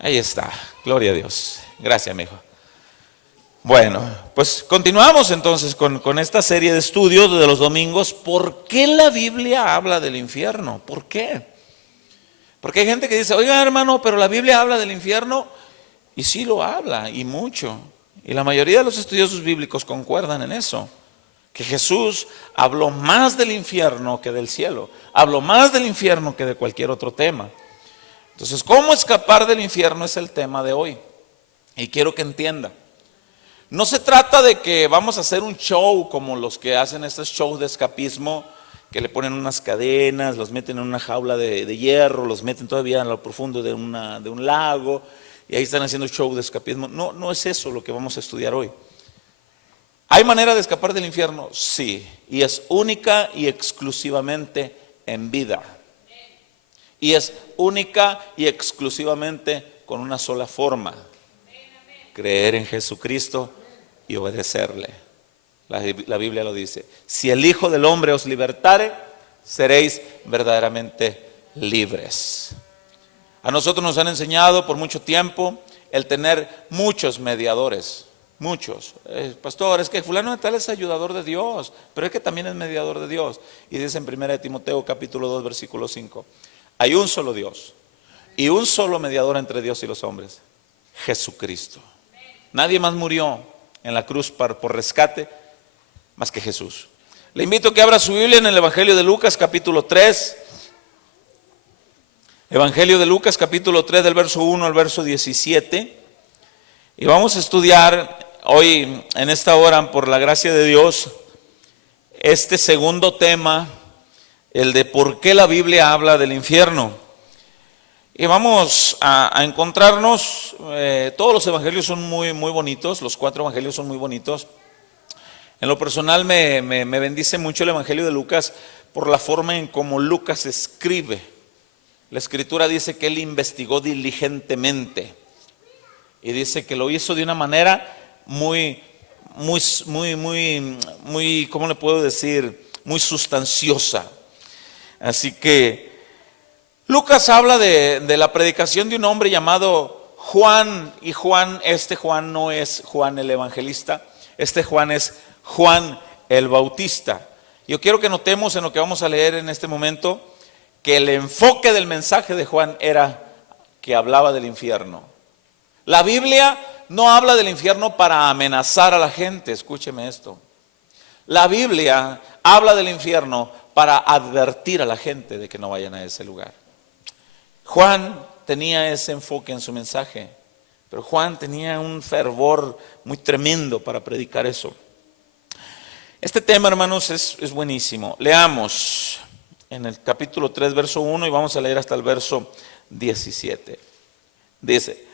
Ahí está, gloria a Dios. Gracias, mi hijo. Bueno, pues continuamos entonces con esta serie de estudios de los domingos. ¿Por qué la Biblia habla del infierno? ¿Por qué? Porque hay gente que dice, oiga hermano, pero la Biblia habla del infierno. Y sí lo habla, y mucho. Y la mayoría de los estudiosos bíblicos concuerdan en eso. Que Jesús habló más del infierno que del cielo. Habló más del infierno que de cualquier otro tema. Entonces, ¿cómo escapar del infierno? Es el tema de hoy. Y quiero que entienda. No se trata de que vamos a hacer un show como los que hacen estos shows de escapismo, que le ponen unas cadenas, los meten en una jaula de hierro, los meten todavía en lo profundo de un lago, y ahí están haciendo show de escapismo. No, no es eso lo que vamos a estudiar hoy. ¿Hay manera de escapar del infierno? Sí, y es única y exclusivamente en vida. Y es única y exclusivamente con una sola forma: creer en Jesucristo y obedecerle. La Biblia lo dice: si el Hijo del Hombre os libertare, seréis verdaderamente libres. A nosotros nos han enseñado por mucho tiempo el tener muchos mediadores. Muchos. Pastor, es que fulano de tal es ayudador de Dios, pero es que también es mediador de Dios. Y dice en 1 Timoteo capítulo 2 versículo 5: hay un solo Dios y un solo mediador entre Dios y los hombres, Jesucristo. Nadie más murió en la cruz por rescate más que Jesús. Le invito a que abra su Biblia en el Evangelio de Lucas capítulo 3. Evangelio de Lucas capítulo 3 del verso 1 al verso 17. Y vamos a estudiar hoy en esta hora, por la gracia de Dios, este segundo tema, el de por qué la Biblia habla del infierno. Y vamos a encontrarnos, todos los evangelios son muy bonitos, los 4 evangelios son muy bonitos. En lo personal me bendice mucho el Evangelio de Lucas por la forma en cómo Lucas escribe. La Escritura dice que él investigó diligentemente y dice que lo hizo de una manera muy, ¿cómo le puedo decir? Muy sustanciosa. Así que Lucas habla de la predicación de un hombre llamado Juan, y Juan no es Juan el evangelista, este Juan es Juan el Bautista. Yo quiero que notemos en lo que vamos a leer en este momento que el enfoque del mensaje de Juan era que hablaba del infierno. La Biblia no habla del infierno para amenazar a la gente, escúcheme esto. La Biblia habla del infierno para advertir a la gente de que no vayan a ese lugar. Juan tenía ese enfoque en su mensaje, pero Juan tenía un fervor muy tremendo para predicar eso. Este tema, hermanos, es buenísimo. Leamos en el capítulo 3, verso 1, y vamos a leer hasta el verso 17. Dice,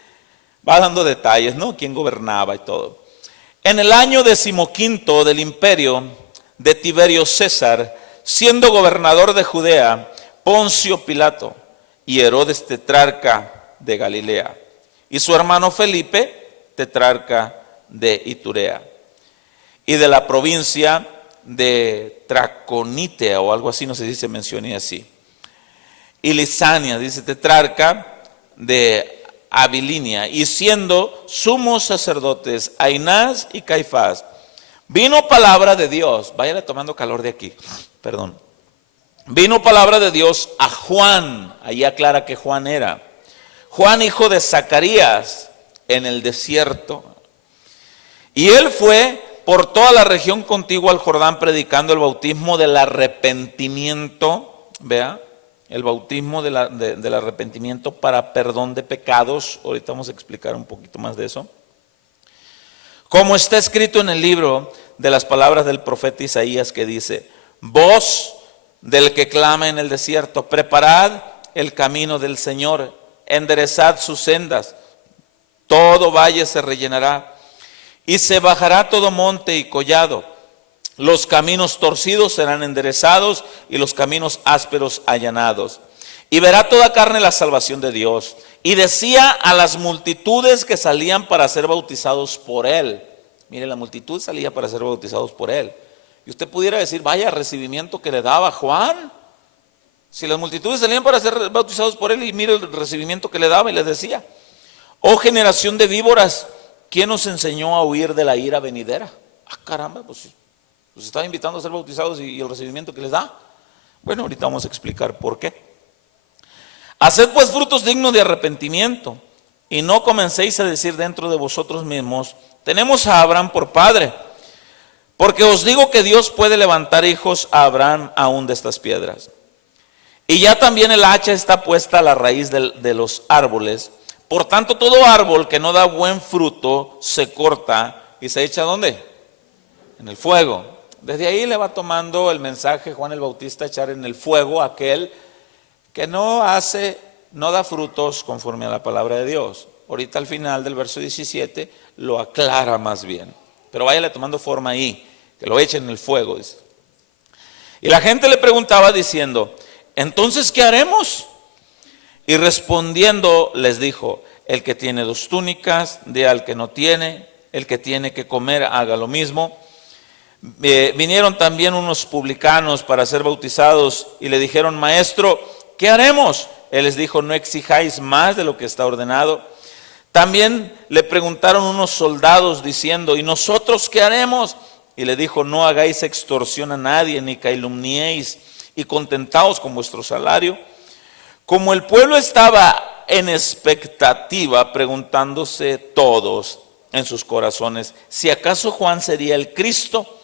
va dando detalles, ¿no? Quién gobernaba y todo. En el año 15 del imperio de Tiberio César, siendo gobernador de Judea, Poncio Pilato y Herodes tetrarca de Galilea, y su hermano Felipe, tetrarca de Iturea, y de la provincia de Traconitea, o algo así, no sé si se menciona así, y Lisania, dice tetrarca de Abilinia, y siendo sumos sacerdotes Ainás y Caifás, vino palabra de Dios. Váyale tomando calor de aquí, perdón. Vino palabra de Dios a Juan, ahí aclara que Juan era Juan, hijo de Zacarías, en el desierto. Y él fue por toda la región contigua al Jordán predicando el bautismo del arrepentimiento, vea, el bautismo del arrepentimiento para perdón de pecados. Ahorita vamos a explicar un poquito más de eso. Como está escrito en el libro de las palabras del profeta Isaías, que dice: voz del que clama en el desierto, preparad el camino del Señor, enderezad sus sendas, todo valle se rellenará, y se bajará todo monte y collado, los caminos torcidos serán enderezados, y los caminos ásperos allanados, y verá toda carne la salvación de Dios. Y decía a las multitudes que salían para ser bautizados por él. Mire, la multitud salía para ser bautizados por él. Y usted pudiera decir, vaya recibimiento que le daba Juan. Si las multitudes salían para ser bautizados por él, y mire el recibimiento que le daba, y les decía: Oh generación de víboras, ¿quién nos enseñó a huir de la ira venidera? Ah, caramba, pues estaba invitando a ser bautizados y el recibimiento que les da. Bueno, ahorita vamos a explicar por qué. Haced pues frutos dignos de arrepentimiento, y no comencéis a decir dentro de vosotros mismos, tenemos a Abraham por padre. Porque os digo que Dios puede levantar hijos a Abraham aún de estas piedras. Y ya también el hacha está puesta a la raíz de los árboles. Por tanto, todo árbol que no da buen fruto se corta y se echa ¿dónde? En el fuego. Desde ahí le va tomando el mensaje Juan el Bautista, echar en el fuego a aquel que no da frutos conforme a la palabra de Dios. Ahorita al final del verso 17 lo aclara más bien. Pero váyale tomando forma ahí, que lo echen en el fuego, dice. Y la gente le preguntaba diciendo, ¿entonces qué haremos? Y respondiendo les dijo, el que tiene 2 túnicas, dé al que no tiene, el que tiene que comer, haga lo mismo. Vinieron también unos publicanos para ser bautizados y le dijeron, maestro, ¿qué haremos? Él les dijo, no exijáis más de lo que está ordenado. También le preguntaron unos soldados diciendo, ¿y nosotros qué haremos? Y le dijo, no hagáis extorsión a nadie, ni calumniéis, y contentaos con vuestro salario. Como el pueblo estaba en expectativa, preguntándose todos en sus corazones, si acaso Juan sería el Cristo,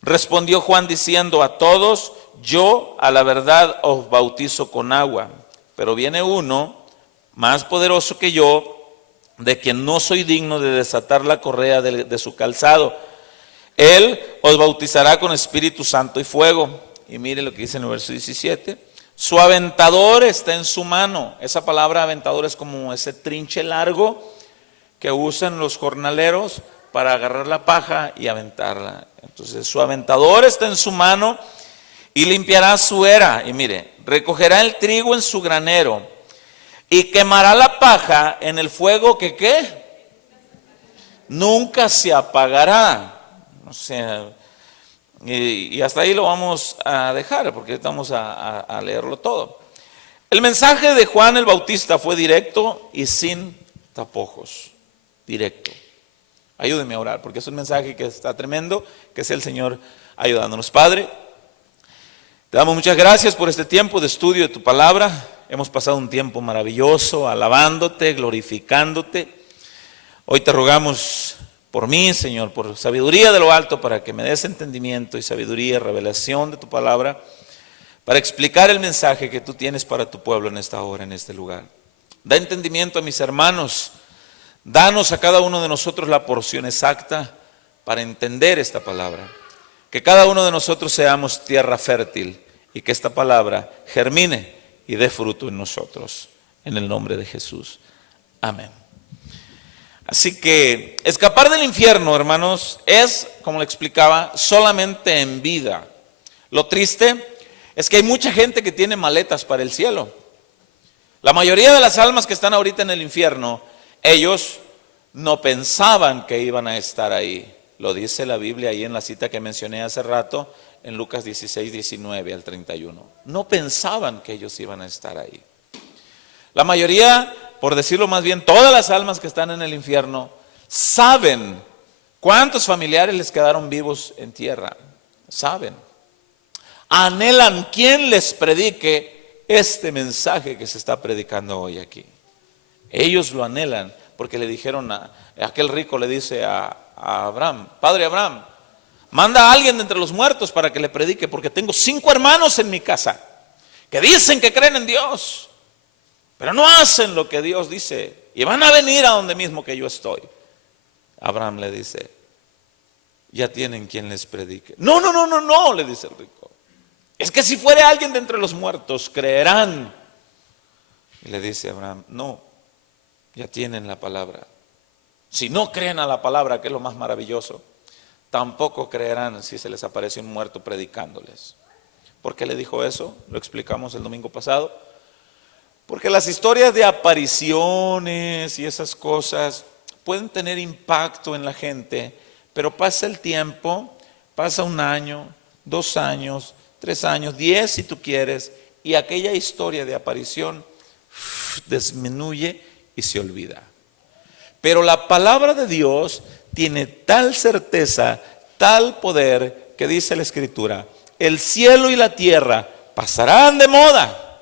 respondió Juan diciendo a todos, yo a la verdad os bautizo con agua, pero viene uno más poderoso que yo, de quien no soy digno de desatar la correa de su calzado. Él os bautizará con Espíritu Santo y fuego. Y mire lo que dice en el verso 17. Su aventador está en su mano. Esa palabra aventador es como ese trinche largo que usan los jornaleros para agarrar la paja y aventarla. Entonces su aventador está en su mano y limpiará su era. Y mire, recogerá el trigo en su granero y quemará la paja en el fuego que ¿qué? Nunca se apagará. O sea, y hasta ahí lo vamos a dejar porque vamos a leerlo todo. El mensaje de Juan el Bautista fue directo y sin tapujos. Directo. Ayúdenme a orar porque es un mensaje que está tremendo, que es el Señor ayudándonos. Padre, te damos muchas gracias por este tiempo de estudio de tu palabra. Hemos pasado un tiempo maravilloso alabándote, glorificándote. Hoy te rogamos por mí, Señor, por sabiduría de lo alto, para que me des entendimiento y sabiduría y revelación de tu palabra, para explicar el mensaje que tú tienes para tu pueblo en esta hora, en este lugar. Da entendimiento a mis hermanos, danos a cada uno de nosotros la porción exacta para entender esta palabra. Que cada uno de nosotros seamos tierra fértil y que esta palabra germine y dé fruto en nosotros, en el nombre de Jesús. Amén. Así que escapar del infierno, hermanos, es, como le explicaba, solamente en vida. Lo triste es que hay mucha gente que tiene maletas para el cielo. La mayoría de las almas que están ahorita en el infierno, ellos no pensaban que iban a estar ahí. Lo dice la Biblia ahí en la cita que mencioné hace rato, en Lucas 16, 19 al 31. No pensaban que ellos iban a estar ahí. La mayoría, por decirlo más bien, todas las almas que están en el infierno saben cuántos familiares les quedaron vivos en tierra. Saben. Anhelan quien les predique este mensaje que se está predicando hoy aquí. Ellos lo anhelan porque le dijeron aquel rico le dice a Abraham, Padre Abraham, manda a alguien de entre los muertos para que le predique, porque tengo 5 hermanos en mi casa que dicen que creen en Dios, pero no hacen lo que Dios dice y van a venir a donde mismo que yo estoy. Abraham le dice, ya tienen quien les predique. No, le dice el rico. Es que si fuera alguien de entre los muertos, creerán. Y le dice Abraham, no, ya tienen la palabra. Si no creen a la palabra, que es lo más maravilloso, tampoco creerán si se les aparece un muerto predicándoles. ¿Por qué le dijo eso? Lo explicamos el domingo pasado. Porque las historias de apariciones y esas cosas pueden tener impacto en la gente, pero pasa el tiempo, pasa 1 año, 2 años, 3 años, 10 si tú quieres, y aquella historia de aparición disminuye y se olvida. Pero la palabra de Dios tiene tal certeza, tal poder, que dice la Escritura: el cielo y la tierra pasarán de moda,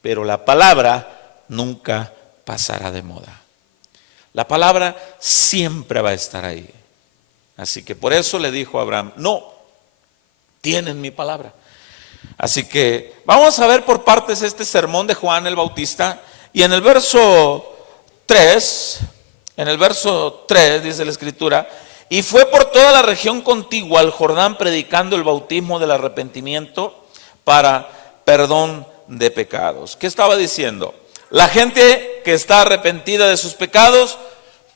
pero la palabra nunca pasará de moda. La palabra siempre va a estar ahí. Así que por eso le dijo a Abraham: no, tienen mi palabra. Así que vamos a ver por partes este sermón de Juan el Bautista. Y en el verso 3 dice la Escritura: y fue por toda la región contigua al Jordán predicando el bautismo del arrepentimiento para perdón de pecados. ¿Qué estaba diciendo? La gente que está arrepentida de sus pecados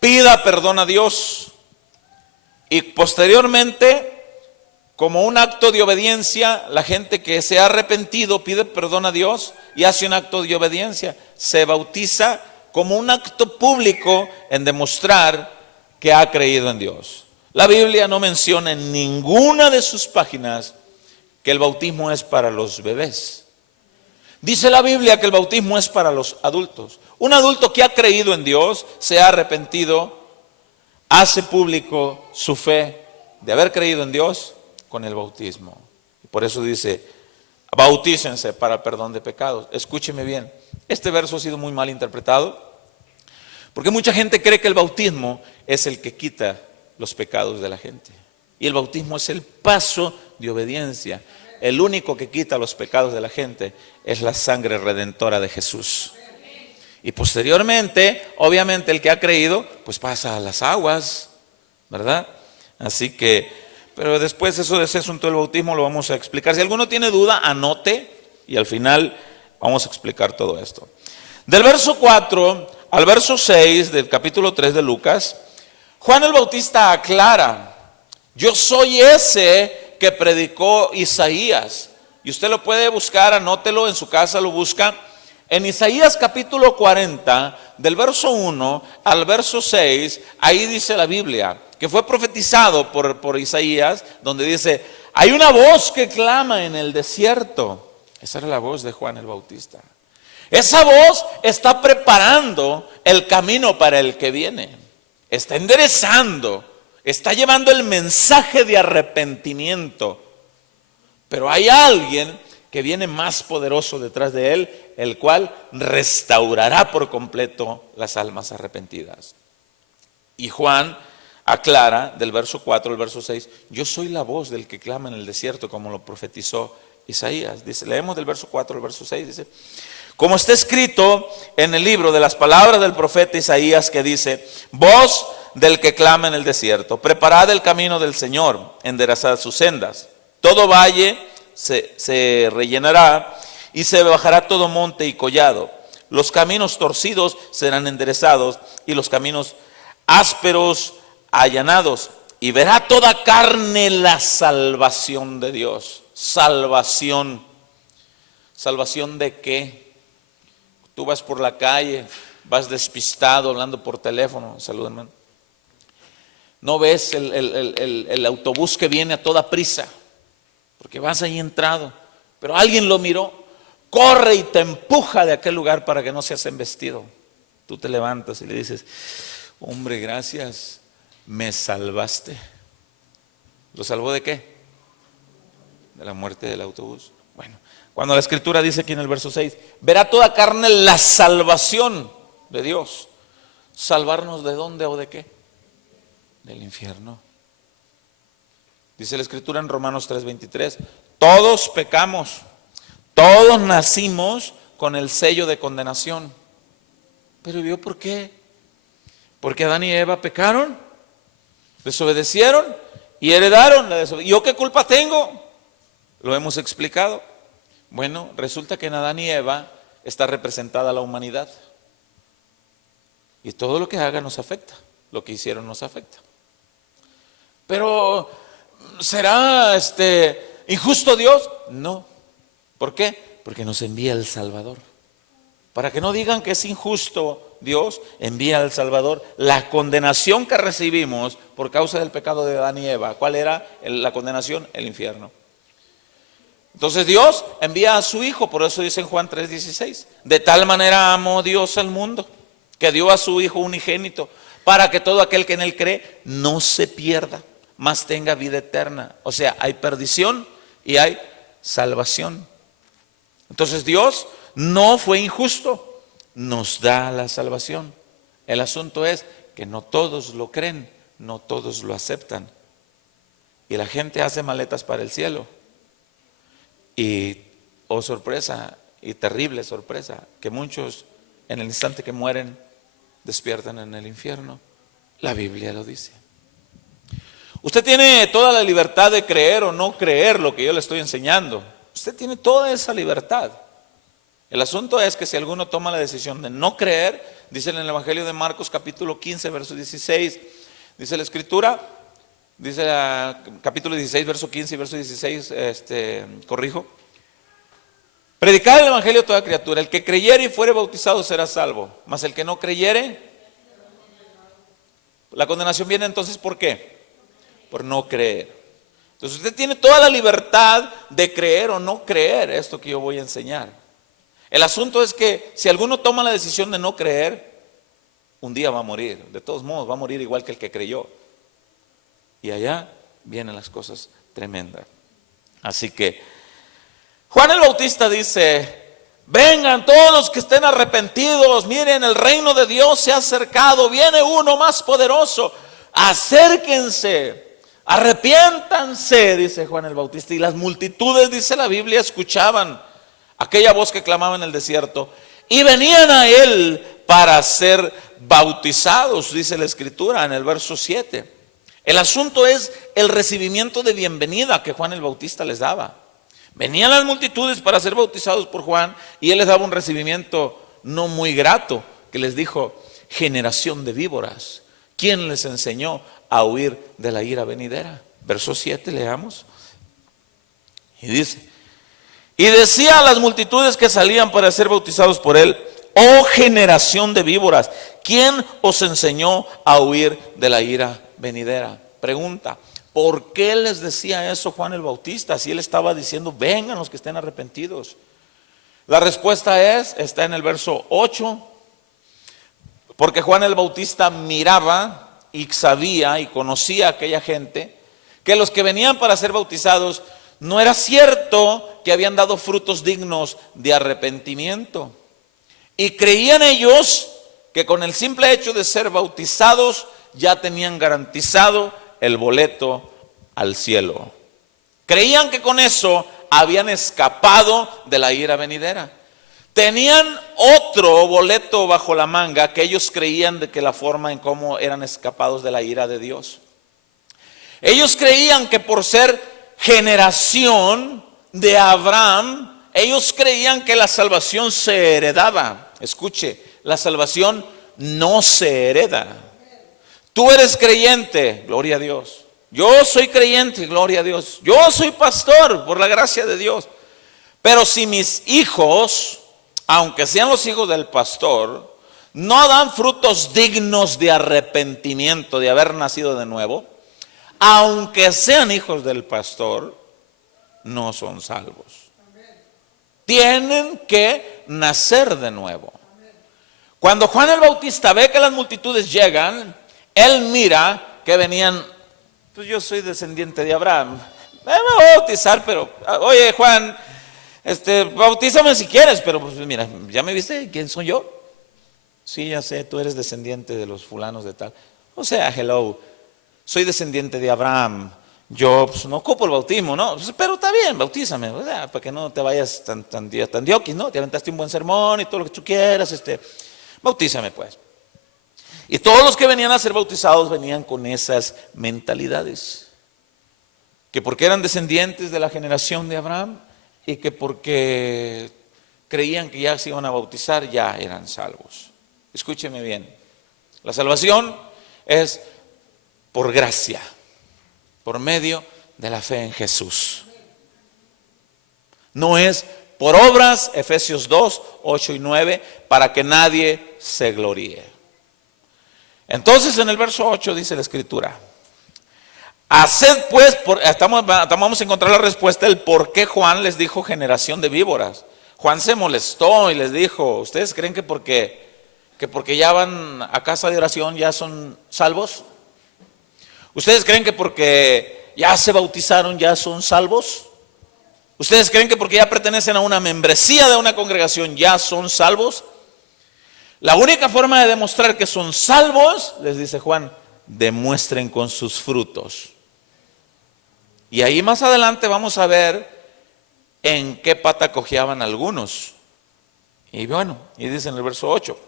pida perdón a Dios, y posteriormente, como un acto de obediencia, la gente que se ha arrepentido pide perdón a Dios y hace un acto de obediencia. Se bautiza como un acto público en demostrar que ha creído en Dios. La Biblia no menciona en ninguna de sus páginas que el bautismo es para los bebés. Dice la Biblia que el bautismo es para los adultos. Un adulto que ha creído en Dios, se ha arrepentido, hace público su fe de haber creído en Dios con el bautismo. Por eso dice: bautícense para el perdón de pecados. Escúcheme bien, este verso ha sido muy mal interpretado, porque mucha gente cree que el bautismo es el que quita los pecados de la gente. Y el bautismo es el paso de obediencia. El único que quita los pecados de la gente es la sangre redentora de Jesús. Y posteriormente, obviamente, el que ha creído, pues pasa a las aguas, ¿verdad? Así que, pero después eso de ese asunto del bautismo lo vamos a explicar. Si alguno tiene duda, anote, y al final vamos a explicar todo esto. Del verso 4 al verso 6 del capítulo 3 de Lucas, Juan el Bautista aclara: yo soy ese que predicó Isaías. Y usted lo puede buscar, anótelo en su casa, lo busca. En Isaías capítulo 40, del verso 1 al verso 6, ahí dice la Biblia que fue profetizado por Isaías, donde dice: hay una voz que clama en el desierto. Esa era la voz de Juan el Bautista. Esa voz está preparando el camino para el que viene. Está enderezando, está llevando el mensaje de arrepentimiento. Pero hay alguien que viene más poderoso detrás de él, el cual restaurará por completo las almas arrepentidas. Y Juan aclara del verso 4 al verso 6: yo soy la voz del que clama en el desierto, como lo profetizó Isaías. Dice, leemos del verso 4 al verso 6, dice: como está escrito en el libro de las palabras del profeta Isaías, que dice: voz del que clama en el desierto, preparad el camino del Señor, enderezad sus sendas. Todo valle se rellenará y se bajará todo monte y collado. Los caminos torcidos serán enderezados y los caminos ásperos allanados. Y verá toda carne la salvación de Dios. Salvación. ¿Salvación de qué? Tú vas por la calle, vas despistado hablando por teléfono. Salud, hermano. No ves el autobús que viene a toda prisa, porque vas ahí entrado, pero alguien lo miró, corre y te empuja de aquel lugar para que no seas embestido. Tú te levantas y le dices: hombre, gracias, me salvaste. ¿Lo salvó de qué? De la muerte del autobús. Bueno, cuando la Escritura dice aquí en el verso 6: verá toda carne la salvación de Dios. ¿Salvarnos de dónde o de qué? Del infierno. Dice la Escritura en Romanos 3:23: todos pecamos, todos nacimos con el sello de condenación. ¿Pero vio por qué? Porque Adán y Eva pecaron, desobedecieron y heredaron la desobediencia. ¿Yo qué culpa tengo? Lo hemos explicado. Bueno, resulta que en Adán y Eva está representada la humanidad. Y todo lo que haga nos afecta. Lo que hicieron nos afecta. Pero, ¿será injusto Dios? No. ¿Por qué? Porque nos envía el Salvador. Para que no digan que es injusto Dios, envía al Salvador. La condenación que recibimos por causa del pecado de Adán y Eva, ¿cuál era la condenación? El infierno. Entonces Dios envía a su Hijo, por eso dice en Juan 3:16: de tal manera amó Dios al mundo, que dio a su Hijo unigénito, para que todo aquel que en Él cree no se pierda, mas tenga vida eterna. O sea, hay perdición y hay salvación. Entonces Dios no fue injusto, nos da la salvación. El asunto es que no todos lo creen, no todos lo aceptan. Y la gente hace maletas para el cielo. Y, oh sorpresa, y terrible sorpresa, que muchos en el instante que mueren despiertan en el infierno. La Biblia lo dice. Usted tiene toda la libertad de creer o no creer lo que yo le estoy enseñando. Usted tiene toda esa libertad. El asunto es que si alguno toma la decisión de no creer, dice en el Evangelio de Marcos capítulo 15 verso 16, dice la Escritura, dice capítulo 16 verso 15 y verso 16, corrijo. Predicar el Evangelio a toda criatura, el que creyere y fuere bautizado será salvo, mas el que no creyere, la condenación viene entonces ¿por qué? Por no creer. Entonces usted tiene toda la libertad de creer o no creer esto que yo voy a enseñar. El asunto es que si alguno toma la decisión de no creer, un día va a morir. De todos modos va a morir igual que el que creyó. Y allá vienen las cosas tremendas. Así que Juan el Bautista dice: vengan todos los que estén arrepentidos, miren, el reino de Dios se ha acercado, viene uno más poderoso, acérquense, arrepiéntanse, dice Juan el Bautista. Y las multitudes, dice la Biblia, escuchaban aquella voz que clamaba en el desierto y venían a él para ser bautizados, dice la Escritura en el verso 7. El asunto es el recibimiento de bienvenida que Juan el Bautista les daba. Venían las multitudes para ser bautizados por Juan y él les daba un recibimiento no muy grato, que les dijo: generación de víboras, ¿quién les enseñó a huir de la ira venidera? Verso 7, leamos. Y dice: y decía a las multitudes que salían para ser bautizados por él: oh generación de víboras, ¿quién os enseñó a huir de la ira venidera? Pregunta: ¿por qué les decía eso Juan el Bautista si él estaba diciendo vengan los que estén arrepentidos? La respuesta está en el verso 8, porque Juan el Bautista miraba y sabía y conocía a aquella gente que los que venían para ser bautizados no era cierto que habían dado frutos dignos de arrepentimiento. Y creían ellos que con el simple hecho de ser bautizados ya tenían garantizado el boleto al cielo. Creían que con eso habían escapado de la ira venidera. Tenían otro boleto bajo la manga, que ellos creían de que la forma en cómo eran escapados de la ira de Dios. Ellos creían que por ser generación de Abraham, ellos creían que la salvación se heredaba. Escuche, la salvación no se hereda. Tú eres creyente, gloria a Dios. Yo soy creyente, gloria a Dios. Yo soy pastor por la gracia de Dios. Pero si mis hijos, aunque sean los hijos del pastor, no dan frutos dignos de arrepentimiento, de haber nacido de nuevo, aunque sean hijos del pastor, no son salvos. Tienen que nacer de nuevo. Cuando Juan el Bautista ve que las multitudes llegan, él mira que venían: pues yo soy descendiente de Abraham, me voy a bautizar, pero oye Juan, bautízame si quieres, pero pues mira, ¿ya me viste quién soy yo? Sí, ya sé, tú eres descendiente de los fulanos de tal. O sea, hello, soy descendiente de Abraham. Yo pues no ocupo el bautismo, ¿no? Pues, pero está bien, bautízame, ¿verdad? Para que no te vayas tan dioquis, ¿no? Te aventaste un buen sermón y todo lo que tú quieras, bautízame pues. Y todos los que venían a ser bautizados venían con esas mentalidades. Que porque eran descendientes de la generación de Abraham y que porque creían que ya se iban a bautizar, ya eran salvos. Escúcheme bien, la salvación es por gracia, por medio de la fe en Jesús. No es por obras, Efesios 2, 8 y 9, para que nadie se gloríe. Entonces en el verso 8 dice la Escritura: haced pues, vamos a encontrar la respuesta del por qué Juan les dijo generación de víboras. Juan se molestó y les dijo: ¿ustedes creen que porque que porque ya van a casa de oración ya son salvos? ¿Ustedes creen que porque ya se bautizaron ya son salvos? ¿Ustedes creen que porque ya pertenecen a una membresía de una congregación ya son salvos? La única forma de demostrar que son salvos, les dice Juan, demuestren con sus frutos. Y ahí más adelante vamos a ver en qué pata cojeaban algunos. Y bueno, y dice en el verso 8,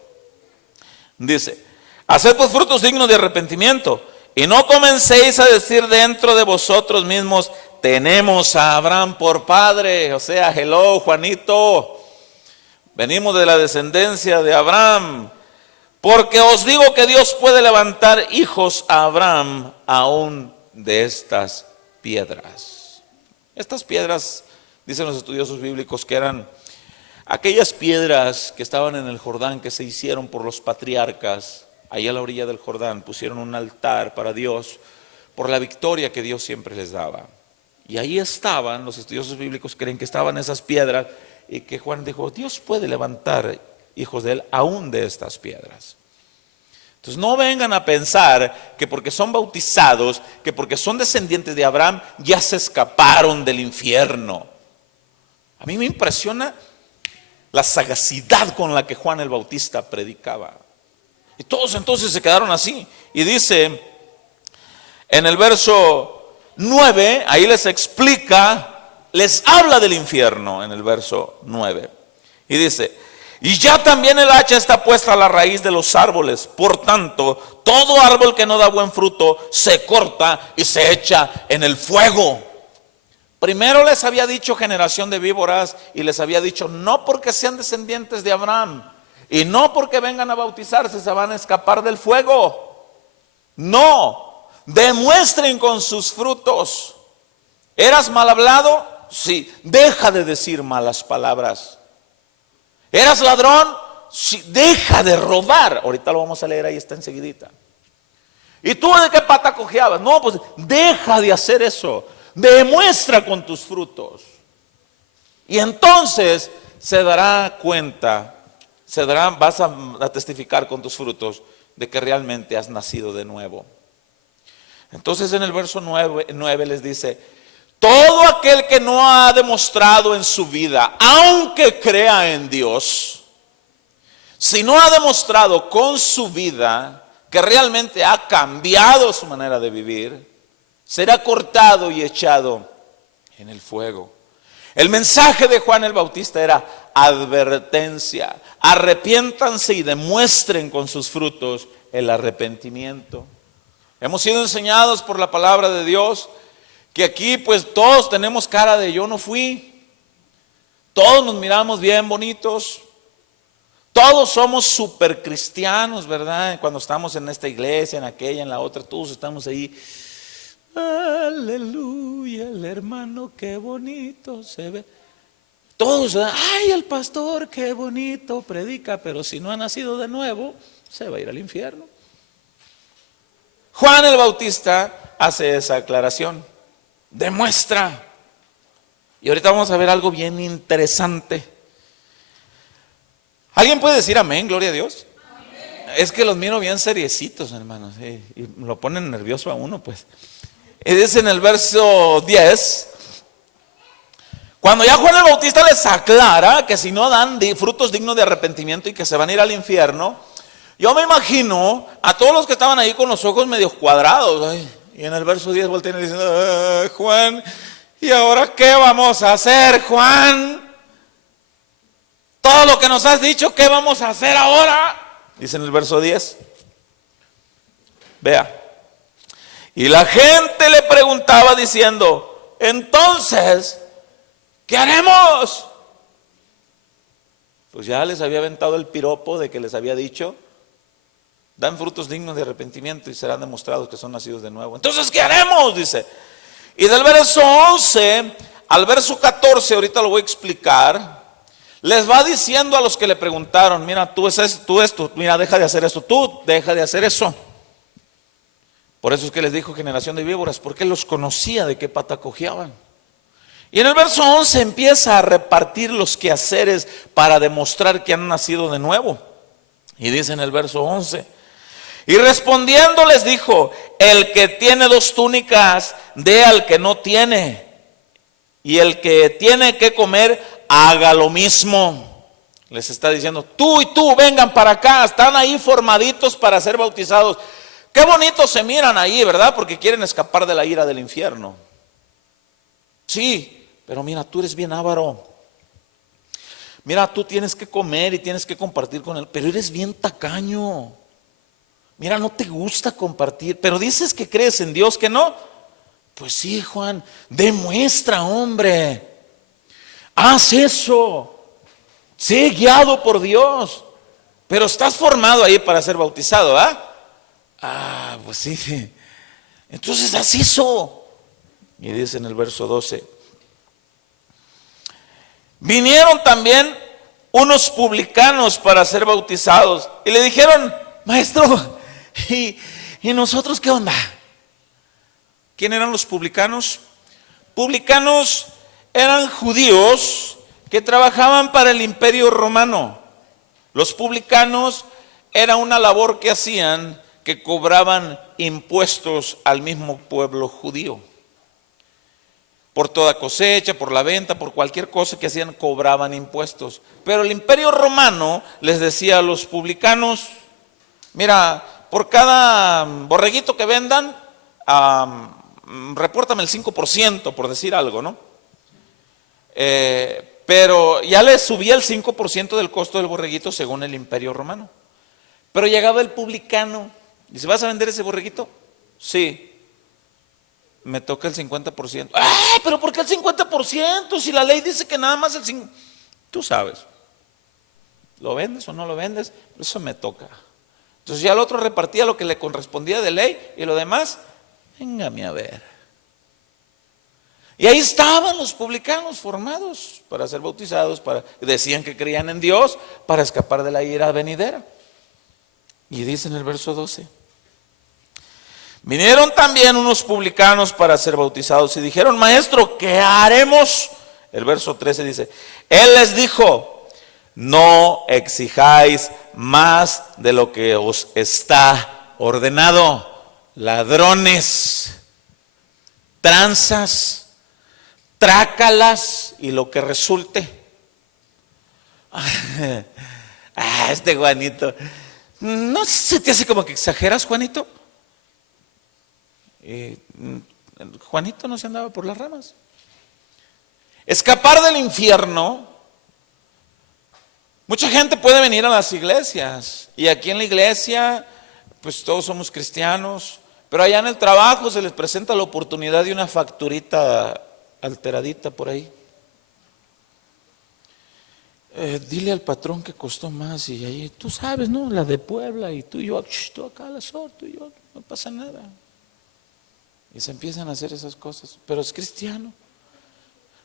dice, haced pues frutos dignos de arrepentimiento, y no comencéis a decir dentro de vosotros mismos, tenemos a Abraham por padre. O sea, hello Juanito, venimos de la descendencia de Abraham. Porque os digo que Dios puede levantar hijos a Abraham aún de estas piedras. Estas piedras, dicen los estudiosos bíblicos, que eran aquellas piedras que estaban en el Jordán, que se hicieron por los patriarcas. Ahí a la orilla del Jordán pusieron un altar para Dios por la victoria que Dios siempre les daba. Y ahí estaban, los estudiosos bíblicos creen que estaban esas piedras, y que Juan dijo, Dios puede levantar hijos de él aún de estas piedras. Entonces no vengan a pensar que porque son bautizados, que porque son descendientes de Abraham, ya se escaparon del infierno. A mí me impresiona la sagacidad con la que Juan el Bautista predicaba. Y todos entonces se quedaron así. Y dice en el verso 9, ahí les explica, les habla del infierno en el verso 9. Y dice, y ya también el hacha está puesta a la raíz de los árboles. Por tanto, todo árbol que no da buen fruto se corta y se echa en el fuego. Primero les había dicho generación de víboras, y les había dicho, no porque sean descendientes de Abraham y no porque vengan a bautizarse se van a escapar del fuego. No, demuestren con sus frutos. ¿Eras mal hablado? Sí, deja de decir malas palabras. ¿Eras ladrón? Sí, deja de robar. Ahorita lo vamos a leer, ahí está enseguidita. ¿Y tú de qué pata cojeabas? No, pues deja de hacer eso. Demuestra con tus frutos. Y entonces se dará cuenta, vas a testificar con tus frutos de que realmente has nacido de nuevo. Entonces en el verso 9 les dice, todo aquel que no ha demostrado en su vida, aunque crea en Dios, si no ha demostrado con su vida que realmente ha cambiado su manera de vivir, será cortado y echado en el fuego. El mensaje de Juan el Bautista era advertencia. Arrepiéntanse y demuestren con sus frutos el arrepentimiento. Hemos sido enseñados por la palabra de Dios que aquí pues todos tenemos cara de yo no fui. Todos nos miramos bien bonitos. Todos somos super cristianos, ¿verdad? Cuando estamos en esta iglesia, en aquella, en la otra, todos estamos ahí. Aleluya, el hermano, qué bonito se ve. Todos, ay, el pastor, qué bonito predica, pero si no ha nacido de nuevo, se va a ir al infierno. Juan el Bautista hace esa aclaración, demuestra. Y ahorita vamos a ver algo bien interesante. ¿Alguien puede decir amén, gloria a Dios? Amén. Es que los miro bien seriecitos, hermanos, y lo ponen nervioso a uno, pues. Y dice en el verso 10, cuando ya Juan el Bautista les aclara que si no dan frutos dignos de arrepentimiento y que se van a ir al infierno, yo me imagino a todos los que estaban ahí con los ojos medio cuadrados. Y en el verso 10 voltean y dicen, Juan, ¿y ahora qué vamos a hacer, Juan? Todo lo que nos has dicho, ¿qué vamos a hacer ahora? Dice en el verso 10. Vea. Y la gente le preguntaba diciendo, entonces, ¿qué haremos? Pues ya les había aventado el piropo de que les había dicho, dan frutos dignos de arrepentimiento y serán demostrados que son nacidos de nuevo. Entonces, ¿qué haremos? Dice. Y del verso 11 al verso 14, ahorita lo voy a explicar, les va diciendo a los que le preguntaron, mira, tú esto, mira, deja de hacer esto, tú deja de hacer eso. Por eso es que les dijo generación de víboras, porque los conocía de qué pata cojeaban. Y en el verso 11 empieza a repartir los quehaceres para demostrar que han nacido de nuevo. Y dice en el verso 11: y respondiendo les dijo: el que tiene 2 túnicas, dé al que no tiene, y el que tiene que comer, haga lo mismo. Les está diciendo: tú y tú vengan para acá, están ahí formaditos para ser bautizados. Qué bonitos se miran ahí, ¿verdad? Porque quieren escapar de la ira del infierno. Sí, pero mira, tú eres bien avaro. Mira, tú tienes que comer y tienes que compartir con él, pero eres bien tacaño. Mira, no te gusta compartir, pero dices que crees en Dios, ¿que no? Pues sí, Juan, demuestra, hombre. Haz eso. Sé guiado por Dios. Pero estás formado ahí para ser bautizado, ¿ah? Ah, pues sí. Entonces haz eso. Y dice en el verso 12: vinieron también unos publicanos para ser bautizados y le dijeron: maestro, ¿y nosotros qué onda? ¿Quién eran los publicanos? Publicanos eran judíos que trabajaban para el Imperio Romano. Los publicanos era una labor que hacían, que cobraban impuestos al mismo pueblo judío. Por toda cosecha, por la venta, por cualquier cosa que hacían, cobraban impuestos. Pero el Imperio Romano les decía a los publicanos: mira, por cada borreguito que vendan, repórtame el 5%, por decir algo, ¿no? Pero ya les subía el 5% del costo del borreguito según el Imperio Romano. Pero llegaba el publicano y dice: ¿vas a vender ese borreguito? Sí. Me toca el 50%. ¡Ay, pero por qué el 50%? Si la ley dice que nada más el 5%. Tú sabes. ¿Lo vendes o no lo vendes? Eso me toca. Entonces ya el otro repartía lo que le correspondía de ley y lo demás, véngame a ver. Y ahí estaban los publicanos formados para ser bautizados, decían que creían en Dios para escapar de la ira venidera. Y dice en el verso 12: vinieron también unos publicanos para ser bautizados y dijeron: maestro, ¿qué haremos? El verso 13 dice: él les dijo: no exijáis más de lo que os está ordenado. Ladrones, tranzas, trácalas y lo que resulte. Este Juanito, ¿no se te hace como que exageras, Juanito? Juanito no se andaba por las ramas. Escapar del infierno. Mucha gente puede venir a las iglesias y aquí en la iglesia pues todos somos cristianos, pero allá en el trabajo se les presenta la oportunidad de una facturita alteradita por ahí. Dile al patrón que costó más y ahí tú sabes, ¿no? La de Puebla y tú y yo, tú acá a la SOR, tú y yo, no pasa nada. Y se empiezan a hacer esas cosas, pero es cristiano.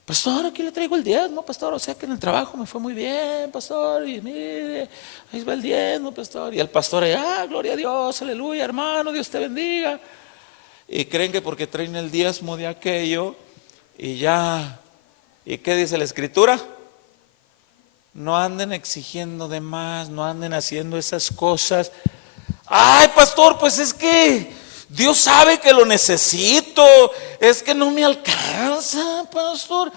Pastor, aquí le traigo el diezmo, pastor, o sea que en el trabajo me fue muy bien, pastor, y mire, ahí va el diezmo, pastor. Y el pastor, gloria a Dios, aleluya, hermano, Dios te bendiga. Y creen que porque traen el diezmo de aquello, y ya, ¿y qué dice la Escritura? No anden exigiendo de más, no anden haciendo esas cosas. Ay, pastor, pues es que Dios sabe que lo necesito, es que no me alcanza, pastor.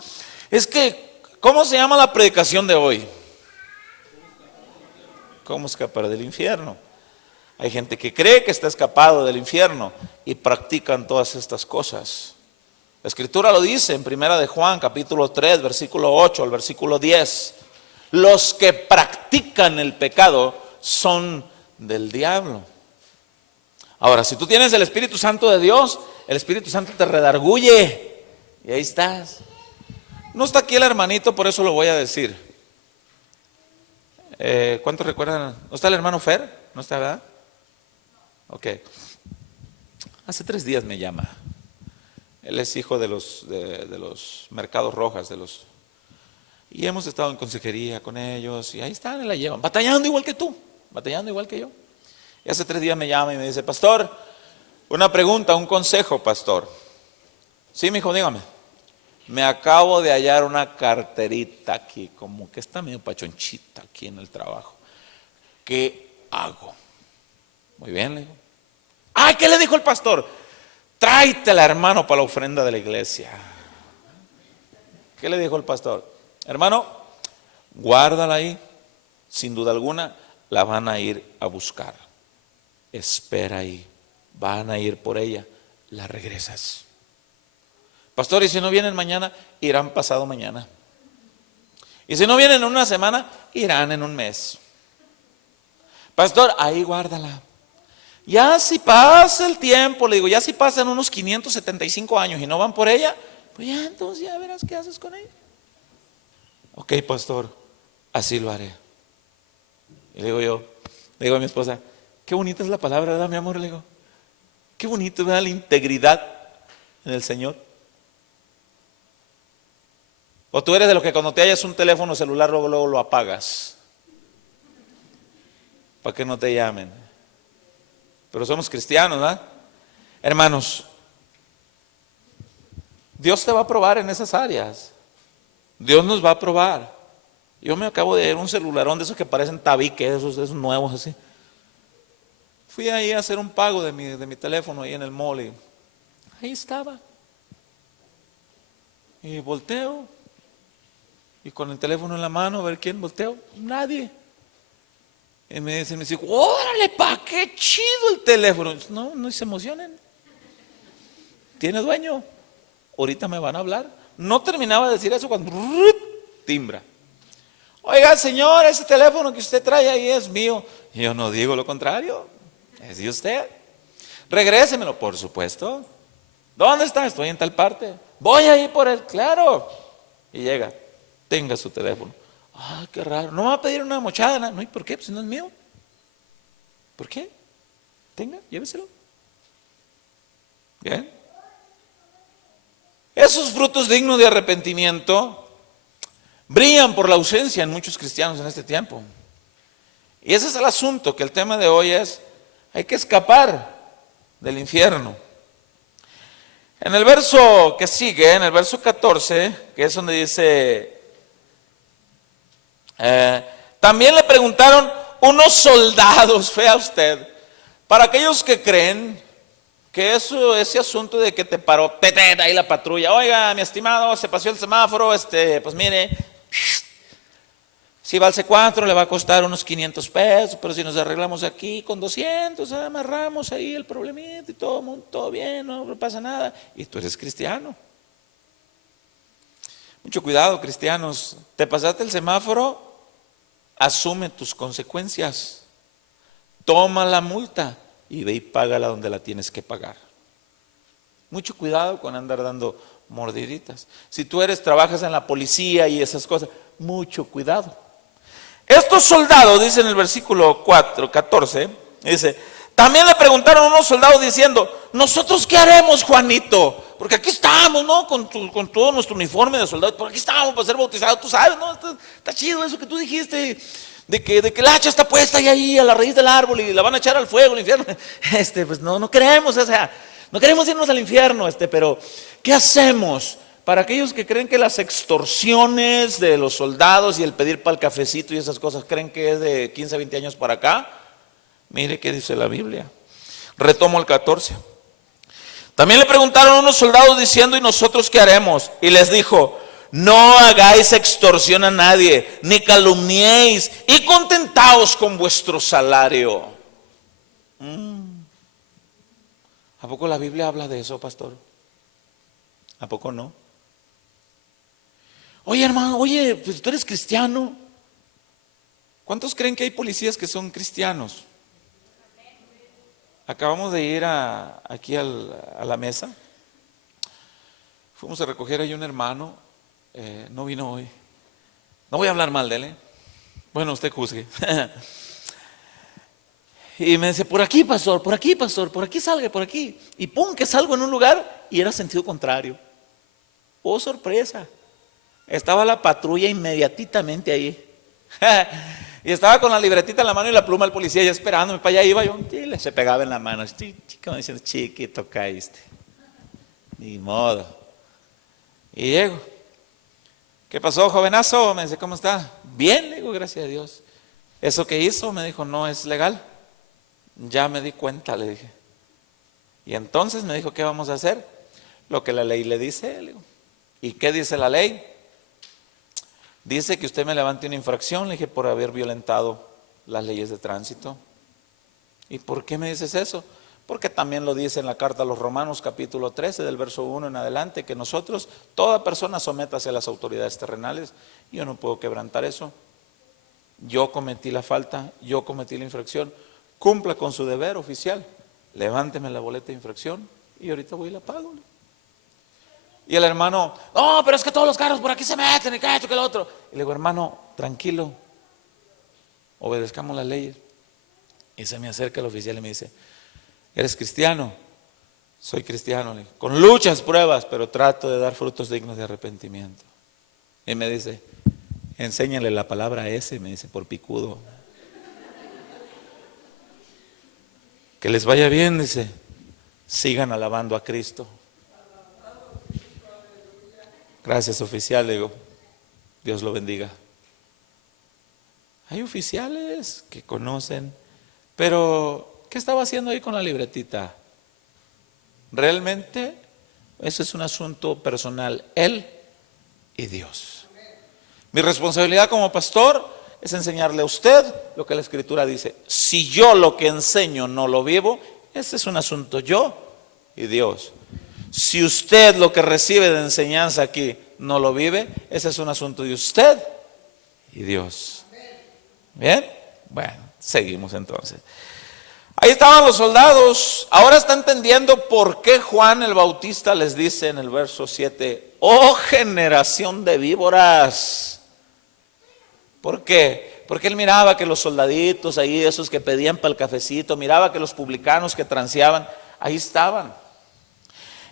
Es que, ¿cómo se llama la predicación de hoy? ¿Cómo escapar del infierno? Hay gente que cree que está escapado del infierno y practican todas estas cosas. La Escritura lo dice en 1 de Juan, capítulo 3, versículo 8 al versículo 10. Los que practican el pecado son del diablo. Ahora, si tú tienes el Espíritu Santo de Dios, el Espíritu Santo te redarguye y ahí estás. No está aquí el hermanito, por eso lo voy a decir. ¿Cuántos recuerdan? ¿No está el hermano Fer? ¿No está, verdad? Ok. Hace 3 días me llama. Él es hijo de los Mercados Rojas, y hemos estado en consejería con ellos y ahí están, y la llevan, batallando igual que tú, batallando igual que yo. Y hace 3 días me llama y me dice: pastor, una pregunta, un consejo, pastor. Sí, mijo, dígame. Me acabo de hallar una carterita aquí, como que está medio pachonchita aquí en el trabajo, que hago. Muy bien, le digo. Ay, ¿qué le dijo el pastor? Tráetela, hermano, para la ofrenda de la iglesia. ¿Qué le dijo el pastor? Hermano, guárdala ahí. Sin duda alguna, la van a ir a buscar. Espera ahí. Van a ir por ella. La regresas. Pastor, y si no vienen mañana, irán pasado mañana. Y si no vienen en una semana, irán en un mes. Pastor, ahí guárdala. Ya si pasa el tiempo, le digo, ya si pasan unos 575 años y no van por ella, pues ya entonces ya verás qué haces con ella. Ok, pastor, así lo haré. Y le digo a mi esposa, qué bonita es la palabra, ¿verdad, mi amor? Le digo, qué bonito, ¿verdad? La integridad en el Señor. O tú eres de los que cuando te hallas un teléfono celular luego lo apagas para que no te llamen. Pero somos cristianos, ¿verdad? Hermanos, Dios te va a probar en esas áreas. Dios nos va a probar. Yo me acabo de ver un celularón de esos que parecen tabique, esos nuevos así. Fui ahí a hacer un pago de mi teléfono ahí en el mall y ahí estaba. Y volteo y con el teléfono en la mano, a ver quién volteo. Nadie. Y me dice, órale, pa, qué chido el teléfono. No se emocionen. Tiene dueño. Ahorita me van a hablar. No terminaba de decir eso cuando timbra. Oiga, señor, ese teléfono que usted trae ahí es mío. Y yo no digo lo contrario. Es de usted. Regrésemelo, por supuesto. ¿Dónde está? Estoy en tal parte. Voy a ir por él, claro. Y llega, tenga su teléfono. Ah, qué raro. No me va a pedir una mochada, ¿no? ¿Y por qué? Pues no es mío. ¿Por qué? Tenga, lléveselo. Bien. Esos frutos dignos de arrepentimiento brillan por la ausencia en muchos cristianos en este tiempo. Y ese es el asunto, que el tema de hoy es, hay que escapar del infierno. En el verso que sigue, en el verso 14, que es donde dice, también le preguntaron unos soldados, vea usted, para aquellos que creen que ese asunto de que te paró ahí la patrulla, oiga, mi estimado, se pasó el semáforo, pues mire, si va al C4 le va a costar unos 500 pesos, pero si nos arreglamos aquí con 200, amarramos ahí el problemita y todo bien, no pasa nada. Y tú eres cristiano. Mucho cuidado, cristianos. Te pasaste el semáforo, asume tus consecuencias. Toma la multa y ve y págala donde la tienes que pagar. Mucho cuidado con andar dando mordiditas. Si tú trabajas en la policía y esas cosas, mucho cuidado. Estos soldados, dice en el versículo 14, dice, también le preguntaron unos soldados diciendo, ¿nosotros qué haremos, Juanito? Porque aquí estamos, ¿no? Con todo nuestro uniforme de soldado, por aquí estamos para ser bautizados, tú sabes, ¿no? Está chido eso que tú dijiste, de que el hacha está puesta ahí a la raíz del árbol y la van a echar al fuego, al infierno. Pues no queremos, no queremos irnos al infierno, pero ¿qué hacemos? Para aquellos que creen que las extorsiones de los soldados y el pedir para el cafecito y esas cosas, creen que es de 15, 20 años para acá, mire qué dice la Biblia. Retomo el 14. También le preguntaron a unos soldados diciendo, ¿y nosotros qué haremos? Y les dijo, no hagáis extorsión a nadie, ni calumniéis, y contentaos con vuestro salario. ¿A poco la Biblia habla de eso, pastor? ¿A poco no? Oye, hermano, pues tú eres cristiano. ¿Cuántos creen que hay policías que son cristianos? Acabamos de ir aquí a la mesa. Fuimos a recoger ahí un hermano. No vino hoy. No voy a hablar mal de él. Bueno, usted juzgue. Y me dice, por aquí, pastor, por aquí salga, por aquí. Y pum, que salgo en un lugar y era sentido contrario. Oh, sorpresa. Estaba la patrulla inmediatamente ahí. Y estaba con la libretita en la mano y la pluma del policía ya esperándome. Para allá iba yo. Y se pegaba en la mano. Como diciendo, chiquito caíste. Ni modo. Y llego. ¿Qué pasó, jovenazo? Me dice, ¿cómo está? Bien, le digo, gracias a Dios. Eso que hizo, me dijo, no es legal. Ya me di cuenta, le dije. Y entonces me dijo, ¿qué vamos a hacer? Lo que la ley le dice. Le digo, ¿y qué dice la ley? Dice que usted me levante una infracción, le dije, por haber violentado las leyes de tránsito. ¿Y por qué me dices eso? Porque también lo dice en la carta a los Romanos capítulo 13 del verso 1 en adelante, que nosotros, toda persona sométase a las autoridades terrenales. Yo no puedo quebrantar eso. Yo cometí la falta, yo cometí la infracción. Cumpla con su deber oficial. Levánteme la boleta de infracción y ahorita voy y la pago. Y el hermano, no, pero es que todos los carros por aquí se meten y que esto, que lo otro. Y le digo, hermano, tranquilo, obedezcamos las leyes. Y se me acerca el oficial y me dice, ¿eres cristiano? Soy cristiano, le digo, con muchas pruebas, pero trato de dar frutos dignos de arrepentimiento. Y me dice, enséñale la palabra ese, me dice, por picudo. Que les vaya bien, dice, sigan alabando a Cristo. Gracias, oficial, le digo, Dios lo bendiga. Hay oficiales que conocen, pero ¿qué estaba haciendo ahí con la libretita? Realmente, eso es un asunto personal, él y Dios. Mi responsabilidad como pastor es enseñarle a usted lo que la Escritura dice. Si yo lo que enseño no lo vivo, ese es un asunto yo y Dios. Si usted lo que recibe de enseñanza aquí no lo vive, ese es un asunto de usted y Dios. ¿Bien? Bueno, seguimos entonces. Ahí estaban los soldados. Ahora está entendiendo por qué Juan el Bautista les dice en el verso 7, oh generación de víboras. ¿Por qué? Porque él miraba que los soldaditos ahí, esos que pedían para el cafecito, miraba que los publicanos que transeaban, ahí estaban.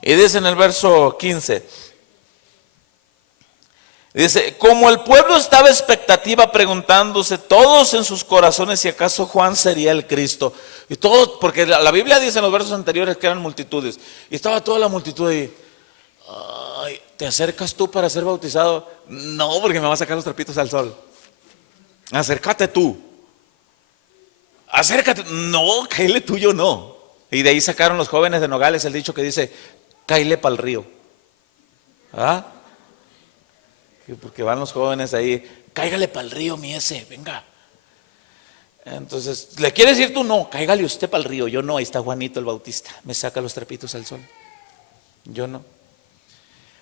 Y dice en el verso 15, dice, como el pueblo estaba expectativa preguntándose todos en sus corazones si acaso Juan sería el Cristo. Y todos, porque la Biblia dice en los versos anteriores que eran multitudes. Y estaba toda la multitud ahí. Ay, ¿te acercas tú para ser bautizado? No, porque me va a sacar los trapitos al sol. Acércate tú. Acércate. No, cáele tú, yo no. Y de ahí sacaron los jóvenes de Nogales el dicho que dice, cáele para el río. ¿Ah? Porque van los jóvenes ahí, cáigale para el río, mi ese, venga. Entonces, ¿le quieres ir tú? No, cáigale usted para el río. Yo no, ahí está Juanito el Bautista, me saca los trapitos al sol. Yo no.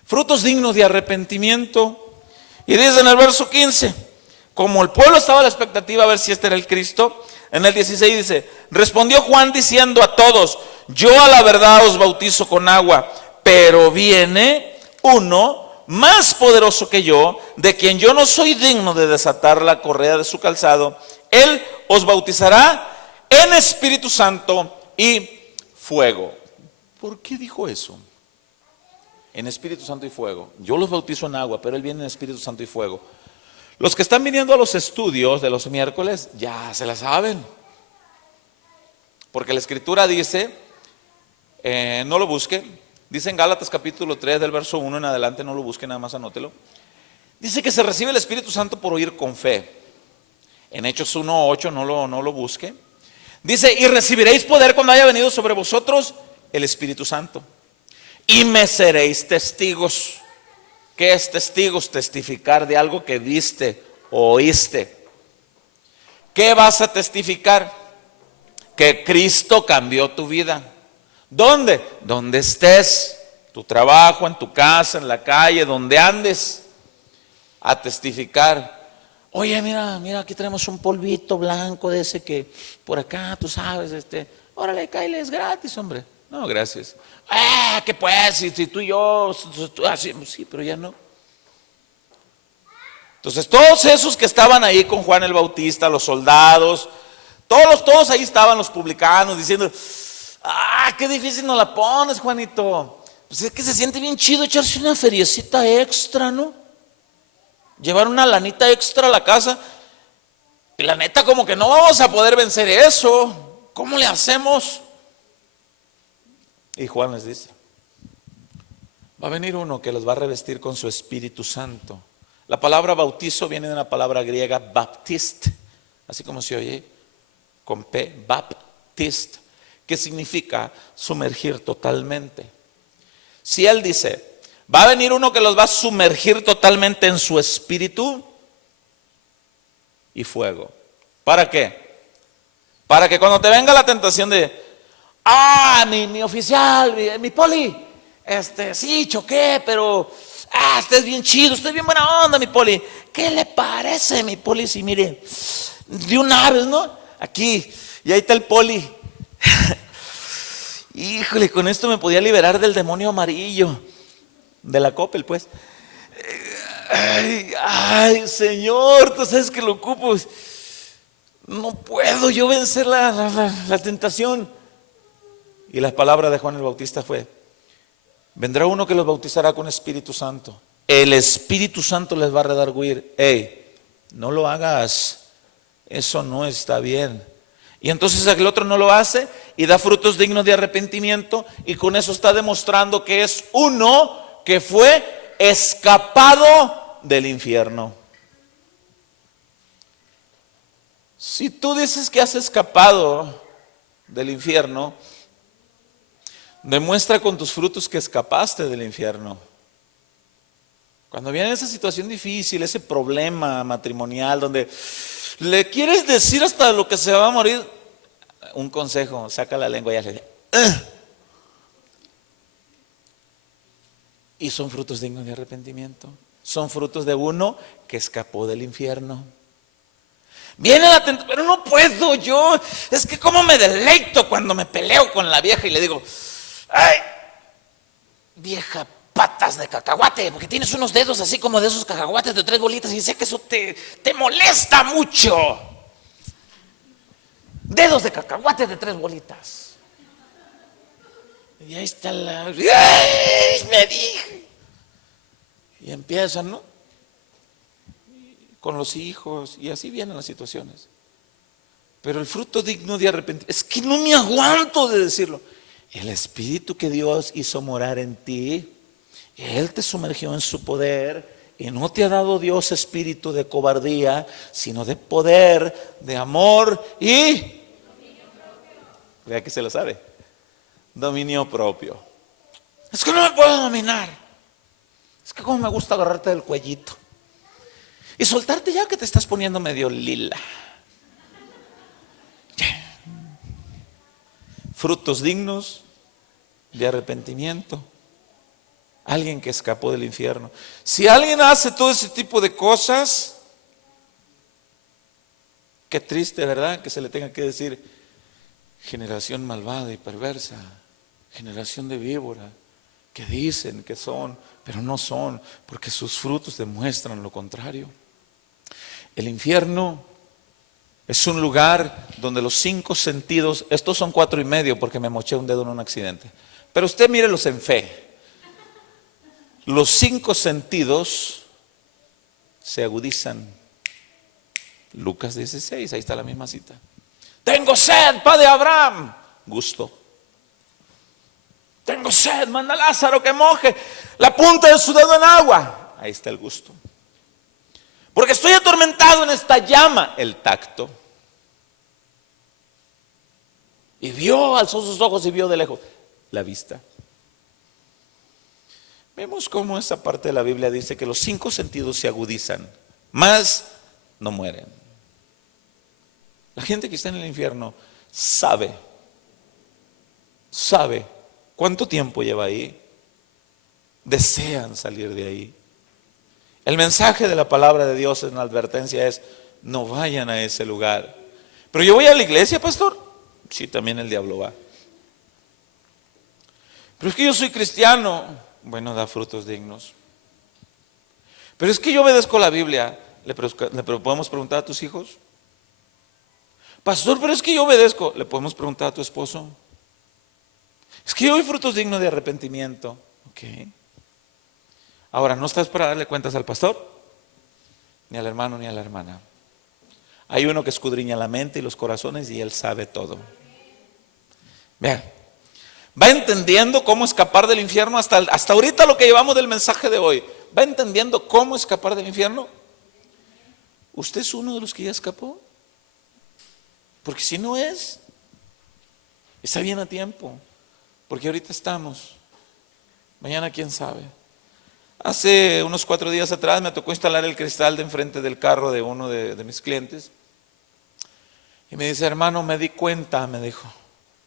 Frutos dignos de arrepentimiento. Y dice en el verso 15, como el pueblo estaba a la expectativa a ver si este era el Cristo, en el 16 dice, respondió Juan diciendo a todos, yo a la verdad os bautizo con agua, pero viene uno más poderoso que yo, de quien yo no soy digno de desatar la correa de su calzado. Él os bautizará en Espíritu Santo y fuego. ¿Por qué dijo eso? En Espíritu Santo y fuego. Yo los bautizo en agua, pero Él viene en Espíritu Santo y fuego. Los que están viniendo a los estudios de los miércoles ya se la saben. Porque la Escritura dice, no lo busque. Dice en Gálatas capítulo 3 del verso 1 en adelante, no lo busque, nada más anótelo. Dice que se recibe el Espíritu Santo por oír con fe. En Hechos 1:8 no lo busque. Dice, y recibiréis poder cuando haya venido sobre vosotros el Espíritu Santo. Y me seréis testigos. ¿Qué es testigos? Testificar de algo que viste o oíste. ¿Qué vas a testificar? Que Cristo cambió tu vida. ¿Dónde? Donde estés, tu trabajo, en tu casa, en la calle, donde andes, a testificar. Oye, mira, aquí tenemos un polvito blanco de ese que por acá, tú sabes, órale, cáele, es gratis, hombre. No, gracias. ¿Qué pues? Si tú y yo, así, sí, pero ya no. Entonces, todos esos que estaban ahí con Juan el Bautista, los soldados, todos ahí estaban los publicanos diciendo, qué difícil nos la pones, Juanito. Pues es que se siente bien chido echarse una feriecita extra, ¿no? Llevar una lanita extra a la casa. Y la neta, como que no vamos a poder vencer eso. ¿Cómo le hacemos? Y Juan les dice, va a venir uno que los va a revestir con su Espíritu Santo. La palabra bautizo viene de una palabra griega, baptist, así como se oye, con P, baptist, que significa sumergir totalmente. Si Él dice, va a venir uno que los va a sumergir totalmente en su espíritu y fuego. ¿Para qué? Para que cuando te venga la tentación de, mi oficial, mi poli, sí, choqué, pero, usted es bien chido, usted es bien buena onda, mi poli. ¿Qué le parece, mi poli? Si mire, de una vez, ¿no? Aquí, y ahí está el poli. Híjole, con esto me podía liberar del demonio amarillo, de la Coppel, pues. Ay, Señor, tú sabes que lo ocupo. No puedo yo vencer la tentación. Y la palabra de Juan el Bautista fue, vendrá uno que los bautizará con Espíritu Santo. El Espíritu Santo les va a redarguir. Hey, no lo hagas, eso no está bien. Y entonces aquel otro no lo hace y da frutos dignos de arrepentimiento, y con eso está demostrando que es uno que fue escapado del infierno. Si tú dices que has escapado del infierno, demuestra con tus frutos que escapaste del infierno. Cuando viene esa situación difícil, ese problema matrimonial donde le quieres decir hasta lo que se va a morir, un consejo, saca la lengua y hazle. Y son frutos dignos de arrepentimiento. Son frutos de uno que escapó del infierno. Viene la tentación, pero no puedo yo. Es que cómo me deleito cuando me peleo con la vieja y le digo, ay, vieja patas de cacahuate, porque tienes unos dedos así como de esos cacahuates de 3 bolitas y sé que eso te molesta mucho. Dedos de cacahuate de 3 bolitas. Y ahí está ¡ay! Me dije. Y empiezan, ¿no? Con los hijos, y así vienen las situaciones. Pero el fruto digno de arrepentimiento, es que no me aguanto de decirlo. El Espíritu que Dios hizo morar en ti, Él te sumergió en su poder. Y no te ha dado Dios espíritu de cobardía, sino de poder, de amor y... Vea que se lo sabe. Dominio propio. Es que no me puedo dominar. Es que como me gusta agarrarte del cuellito y soltarte ya que te estás poniendo medio lila. Frutos dignos de arrepentimiento. Alguien que escapó del infierno. Si alguien hace todo ese tipo de cosas, qué triste, ¿verdad? Que se le tenga que decir generación malvada y perversa, generación de víbora, que dicen que son, pero no son, porque sus frutos demuestran lo contrario. El infierno es un lugar donde los 5 sentidos, estos son 4 y medio porque me moché un dedo en un accidente, pero usted mírelos en fe. Los 5 sentidos se agudizan. Lucas 16, ahí está la misma cita. Tengo sed, padre Abraham, gusto. Tengo sed, manda a Lázaro que moje la punta de su dedo en agua. Ahí está el gusto. Porque estoy atormentado en esta llama, el tacto. Y vio, alzó sus ojos y vio de lejos, la vista. Vemos cómo esa parte de la Biblia dice que los 5 sentidos se agudizan, mas no mueren. La gente que está en el infierno sabe cuánto tiempo lleva ahí. Desean salir de ahí. El mensaje de la palabra de Dios en la advertencia es: no vayan a ese lugar. Pero yo voy a la iglesia, pastor. Sí, también el diablo va. Pero es que yo soy cristiano. Bueno, da frutos dignos. Pero es que yo obedezco la Biblia. ¿Le podemos preguntar a tus hijos? Pastor, pero es que yo obedezco. ¿Le podemos preguntar a tu esposo? Es que yo doy frutos dignos de arrepentimiento. Ok. Ahora, no estás para darle cuentas al pastor, ni al hermano, ni a la hermana. Hay uno que escudriña la mente y los corazones y él sabe todo. Vean. ¿Va entendiendo cómo escapar del infierno? Hasta ahorita lo que llevamos del mensaje de hoy. ¿Va entendiendo cómo escapar del infierno? ¿Usted es uno de los que ya escapó? Porque si no es, está bien a tiempo. Porque ahorita estamos, mañana quién sabe. Hace unos 4 días atrás me tocó instalar el cristal de enfrente del carro de uno de mis clientes. Y me dice, hermano, me di cuenta, me dijo,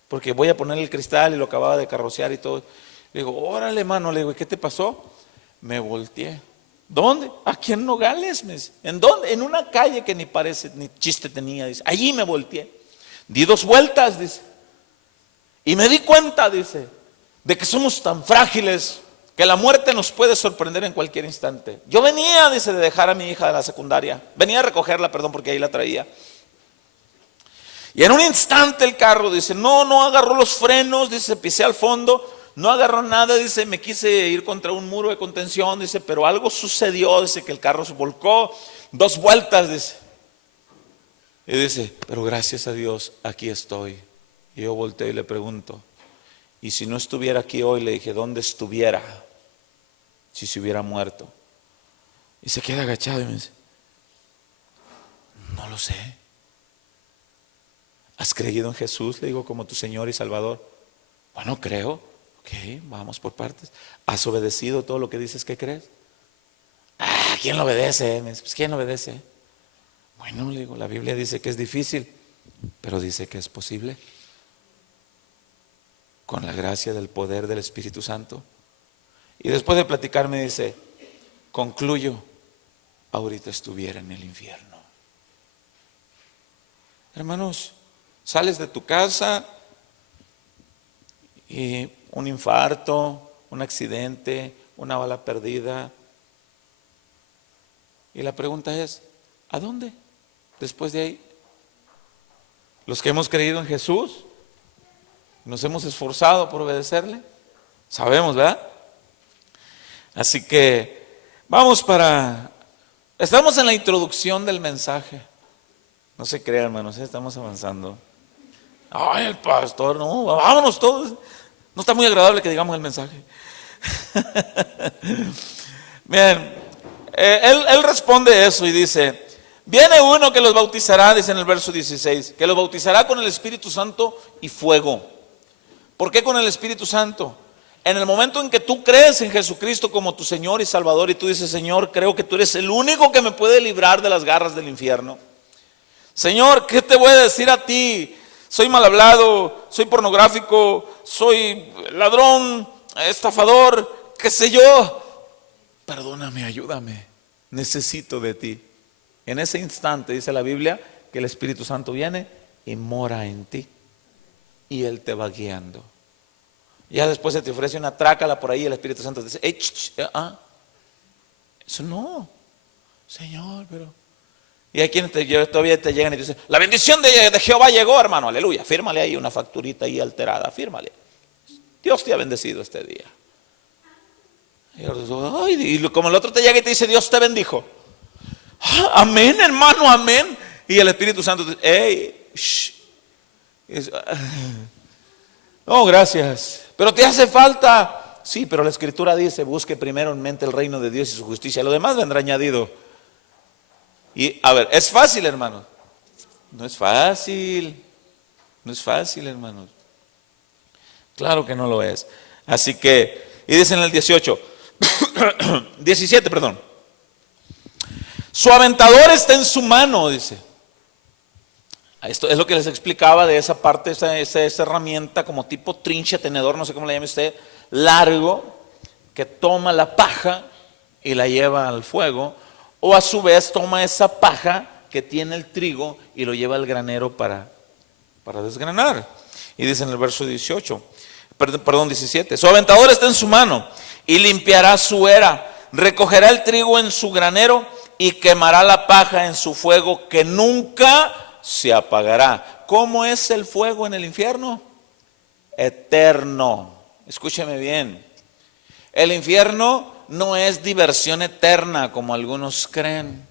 porque voy a poner el cristal y lo acababa de carrocear y todo. Le digo, órale, hermano, le digo, ¿y qué te pasó? Me volteé. ¿Dónde? Aquí en Nogales, me dice. ¿En dónde? En una calle que ni parece, ni chiste tenía, dice. Allí me volteé. Di 2 vueltas, dice. Y me di cuenta, dice, de que somos tan frágiles que la muerte nos puede sorprender en cualquier instante. Yo venía, dice, de dejar a mi hija de la secundaria. Venía a recogerla, perdón, porque ahí la traía. Y en un instante el carro, dice, no agarró los frenos, dice, pisé al fondo, no agarró nada, dice, me quise ir contra un muro de contención, dice, pero algo sucedió, dice, que el carro se volcó, 2 vueltas, dice. Y dice, pero gracias a Dios, aquí estoy. Y yo volteo y le pregunto, y si no estuviera aquí hoy, le dije, ¿dónde estuviera? Si se hubiera muerto. Y se queda agachado y me dice, no lo sé. ¿Has creído en Jesús? Le digo, como tu Señor y Salvador. Bueno, creo. Ok, vamos por partes. ¿Has obedecido todo lo que dices que crees? ¿Quién lo obedece? Me dice, pues ¿quién lo obedece? Bueno, le digo, la Biblia dice que es difícil, pero dice que es posible. Con la gracia del poder del Espíritu Santo. Y después de platicar me dice, concluyo, ahorita estuviera en el infierno. Hermanos, sales de tu casa y un infarto, un accidente, una bala perdida. Y la pregunta es, ¿a dónde? Después de ahí. Los que hemos creído en Jesús, nos hemos esforzado por obedecerle. Sabemos, ¿verdad? Así que estamos en la introducción del mensaje. No se crean, hermanos, estamos avanzando. Ay, el pastor, no, vámonos todos. No está muy agradable que digamos el mensaje. Bien, él responde eso y dice, viene uno que los bautizará, dice en el verso 16, que los bautizará con el Espíritu Santo y fuego. ¿Por qué con el Espíritu Santo? En el momento en que tú crees en Jesucristo como tu Señor y Salvador y tú dices, Señor, creo que tú eres el único que me puede librar de las garras del infierno. Señor, ¿qué te voy a decir a ti? Soy mal hablado, soy pornográfico, soy ladrón, estafador, qué sé yo. Perdóname, ayúdame, necesito de ti. En ese instante dice la Biblia que el Espíritu Santo viene y mora en ti. Y Él te va guiando. Ya después se te ofrece una trácala por ahí, el Espíritu Santo te dice, eso no, Señor, pero... Y hay quienes todavía te llegan y te dicen, la bendición de Jehová llegó, hermano, aleluya. Fírmale ahí una facturita ahí alterada, fírmale. Dios te ha bendecido este día. Y como el otro te llega y te dice, Dios te bendijo. Amén, hermano, amén. Y el Espíritu Santo te dice, hey, no, gracias. Pero te hace falta. Sí, pero la Escritura dice, busque primero en mente el reino de Dios y su justicia. Lo demás vendrá añadido. Y a ver, ¿es fácil, hermanos? No es fácil. No es fácil, hermanos. Claro que no lo es. Así que, y dice en el 17, perdón. Su aventador está en su mano, dice. Esto es lo que les explicaba de esa parte, esa herramienta como tipo trinche, tenedor, no sé cómo le llame usted, largo, que toma la paja y la lleva al fuego. O a su vez toma esa paja que tiene el trigo y lo lleva al granero para desgranar. Y dice en el verso 17, su aventador está en su mano y limpiará su era, recogerá el trigo en su granero y quemará la paja en su fuego que nunca se apagará. ¿Cómo es el fuego en el infierno? Eterno. Escúcheme bien. El infierno no es diversión eterna como algunos creen.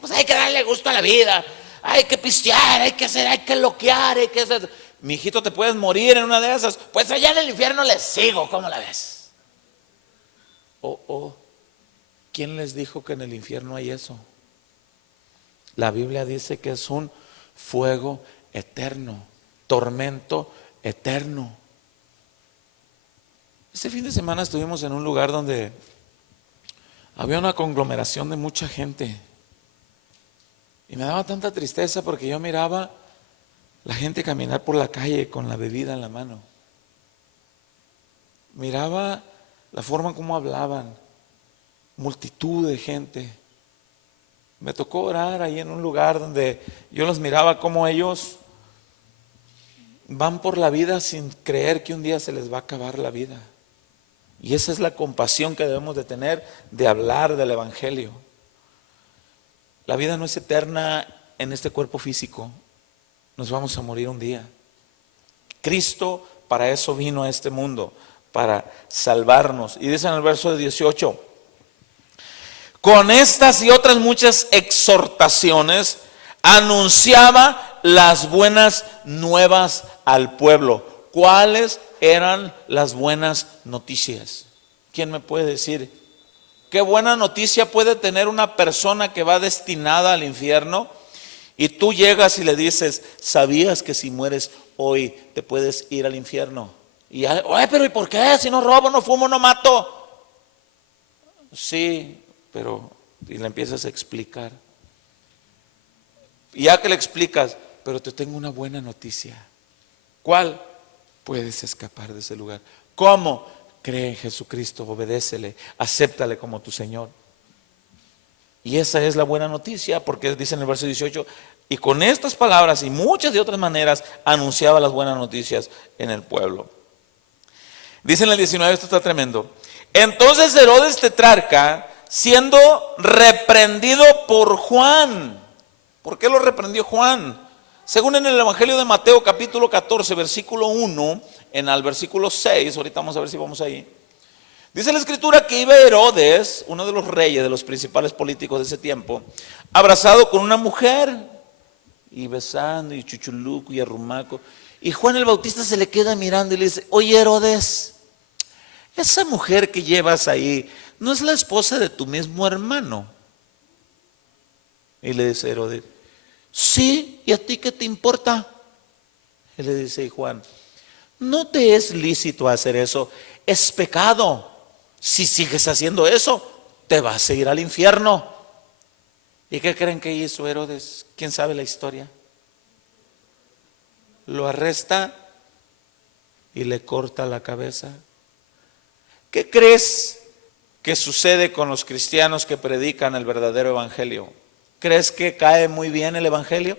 Pues hay que darle gusto a la vida, hay que pistear, hay que hacer, hay que loquear, hay que hacer. Mi hijito, te puedes morir en una de esas. Pues allá en el infierno les sigo, ¿cómo la ves? ¿Quién les dijo que en el infierno hay eso? La Biblia dice que es un fuego eterno, tormento eterno. Este fin de semana estuvimos en un lugar donde había una conglomeración de mucha gente y me daba tanta tristeza porque yo miraba la gente caminar por la calle con la bebida en la mano. Miraba la forma como hablaban, multitud de gente. Me tocó orar ahí en un lugar donde yo los miraba como ellos van por la vida sin creer que un día se les va a acabar la vida. Y esa es la compasión que debemos de tener de hablar del Evangelio. La vida no es eterna en este cuerpo físico. Nos vamos a morir un día. Cristo para eso vino a este mundo, para salvarnos. Y dice en el verso 18: con estas y otras muchas exhortaciones anunciaba las buenas nuevas al pueblo. ¿Cuáles eran las buenas noticias? ¿Quién me puede decir qué buena noticia puede tener una persona que va destinada al infierno? Y tú llegas y le dices: ¿sabías que si mueres hoy te puedes ir al infierno? Y oye, pero ¿y por qué? Si no robo, no fumo, no mato. Sí, pero y le empiezas a explicar. Y ya que le explicas: pero te tengo una buena noticia. ¿Cuál? Puedes escapar de ese lugar. ¿Cómo? Cree en Jesucristo, obedécele, acéptale como tu Señor. Y esa es la buena noticia, porque dice en el verso 18: y con estas palabras y muchas de otras maneras anunciaba las buenas noticias en el pueblo. Dice en el 19, esto está tremendo: entonces Herodes tetrarca, siendo reprendido por Juan. ¿Por qué lo reprendió Juan? Según en el Evangelio de Mateo capítulo 14 versículo 1 al versículo 6, ahorita vamos a ver si vamos ahí. Dice la escritura que iba Herodes, uno de los reyes, de los principales políticos de ese tiempo, abrazado con una mujer, y besando, y chuchuluco, y arrumaco. Y Juan el Bautista se le queda mirando y le dice: oye Herodes, esa mujer que llevas ahí, ¿no es la esposa de tu mismo hermano? Y le dice Herodes: sí, ¿y a ti qué te importa? Y le dice Juan: no te es lícito hacer eso, es pecado. Si sigues haciendo eso, te vas a ir al infierno. ¿Y qué creen que hizo Herodes? ¿Quién sabe la historia? Lo arresta y le corta la cabeza. ¿Qué crees que sucede con los cristianos que predican el verdadero evangelio? ¿Crees que cae muy bien el evangelio?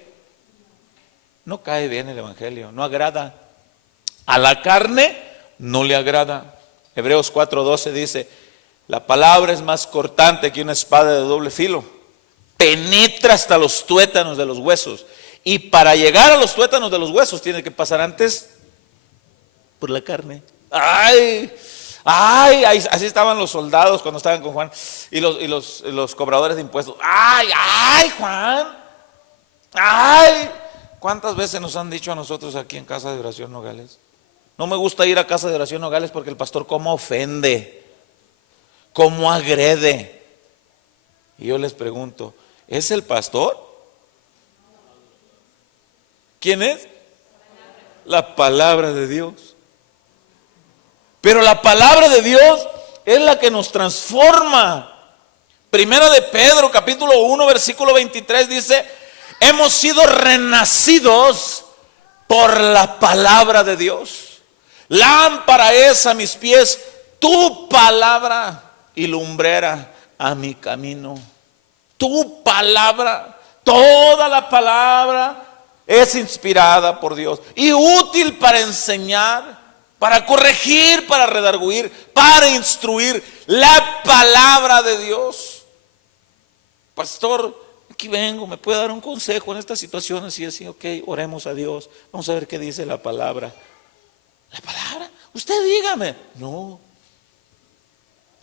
No cae bien el evangelio, no agrada. A la carne no le agrada. Hebreos 4:12 dice: la palabra es más cortante que una espada de doble filo, penetra hasta los tuétanos de los huesos, y para llegar a los tuétanos de los huesos tiene que pasar antes por la carne. Ay, así estaban los soldados cuando estaban con Juan y los cobradores de impuestos. Ay, Juan, ay. ¿Cuántas veces nos han dicho a nosotros aquí en Casa de Oración Nogales? No me gusta ir a Casa de Oración Nogales porque el pastor cómo ofende, cómo agrede. Y yo les pregunto: ¿es el pastor? ¿Quién es? La palabra de Dios. Pero la palabra de Dios es la que nos transforma. Primera de Pedro capítulo 1 versículo 23 dice: hemos sido renacidos por la palabra de Dios. Lámpara es a mis pies tu palabra y lumbrera a mi camino. Tu palabra, toda la palabra es inspirada por Dios y útil para enseñar, para corregir, para redarguir, para instruir. La palabra de Dios. Pastor, aquí vengo, ¿me puede dar un consejo en esta situación? Así, ok, oremos a Dios, vamos a ver qué dice la palabra. ¿La palabra? Usted dígame. No,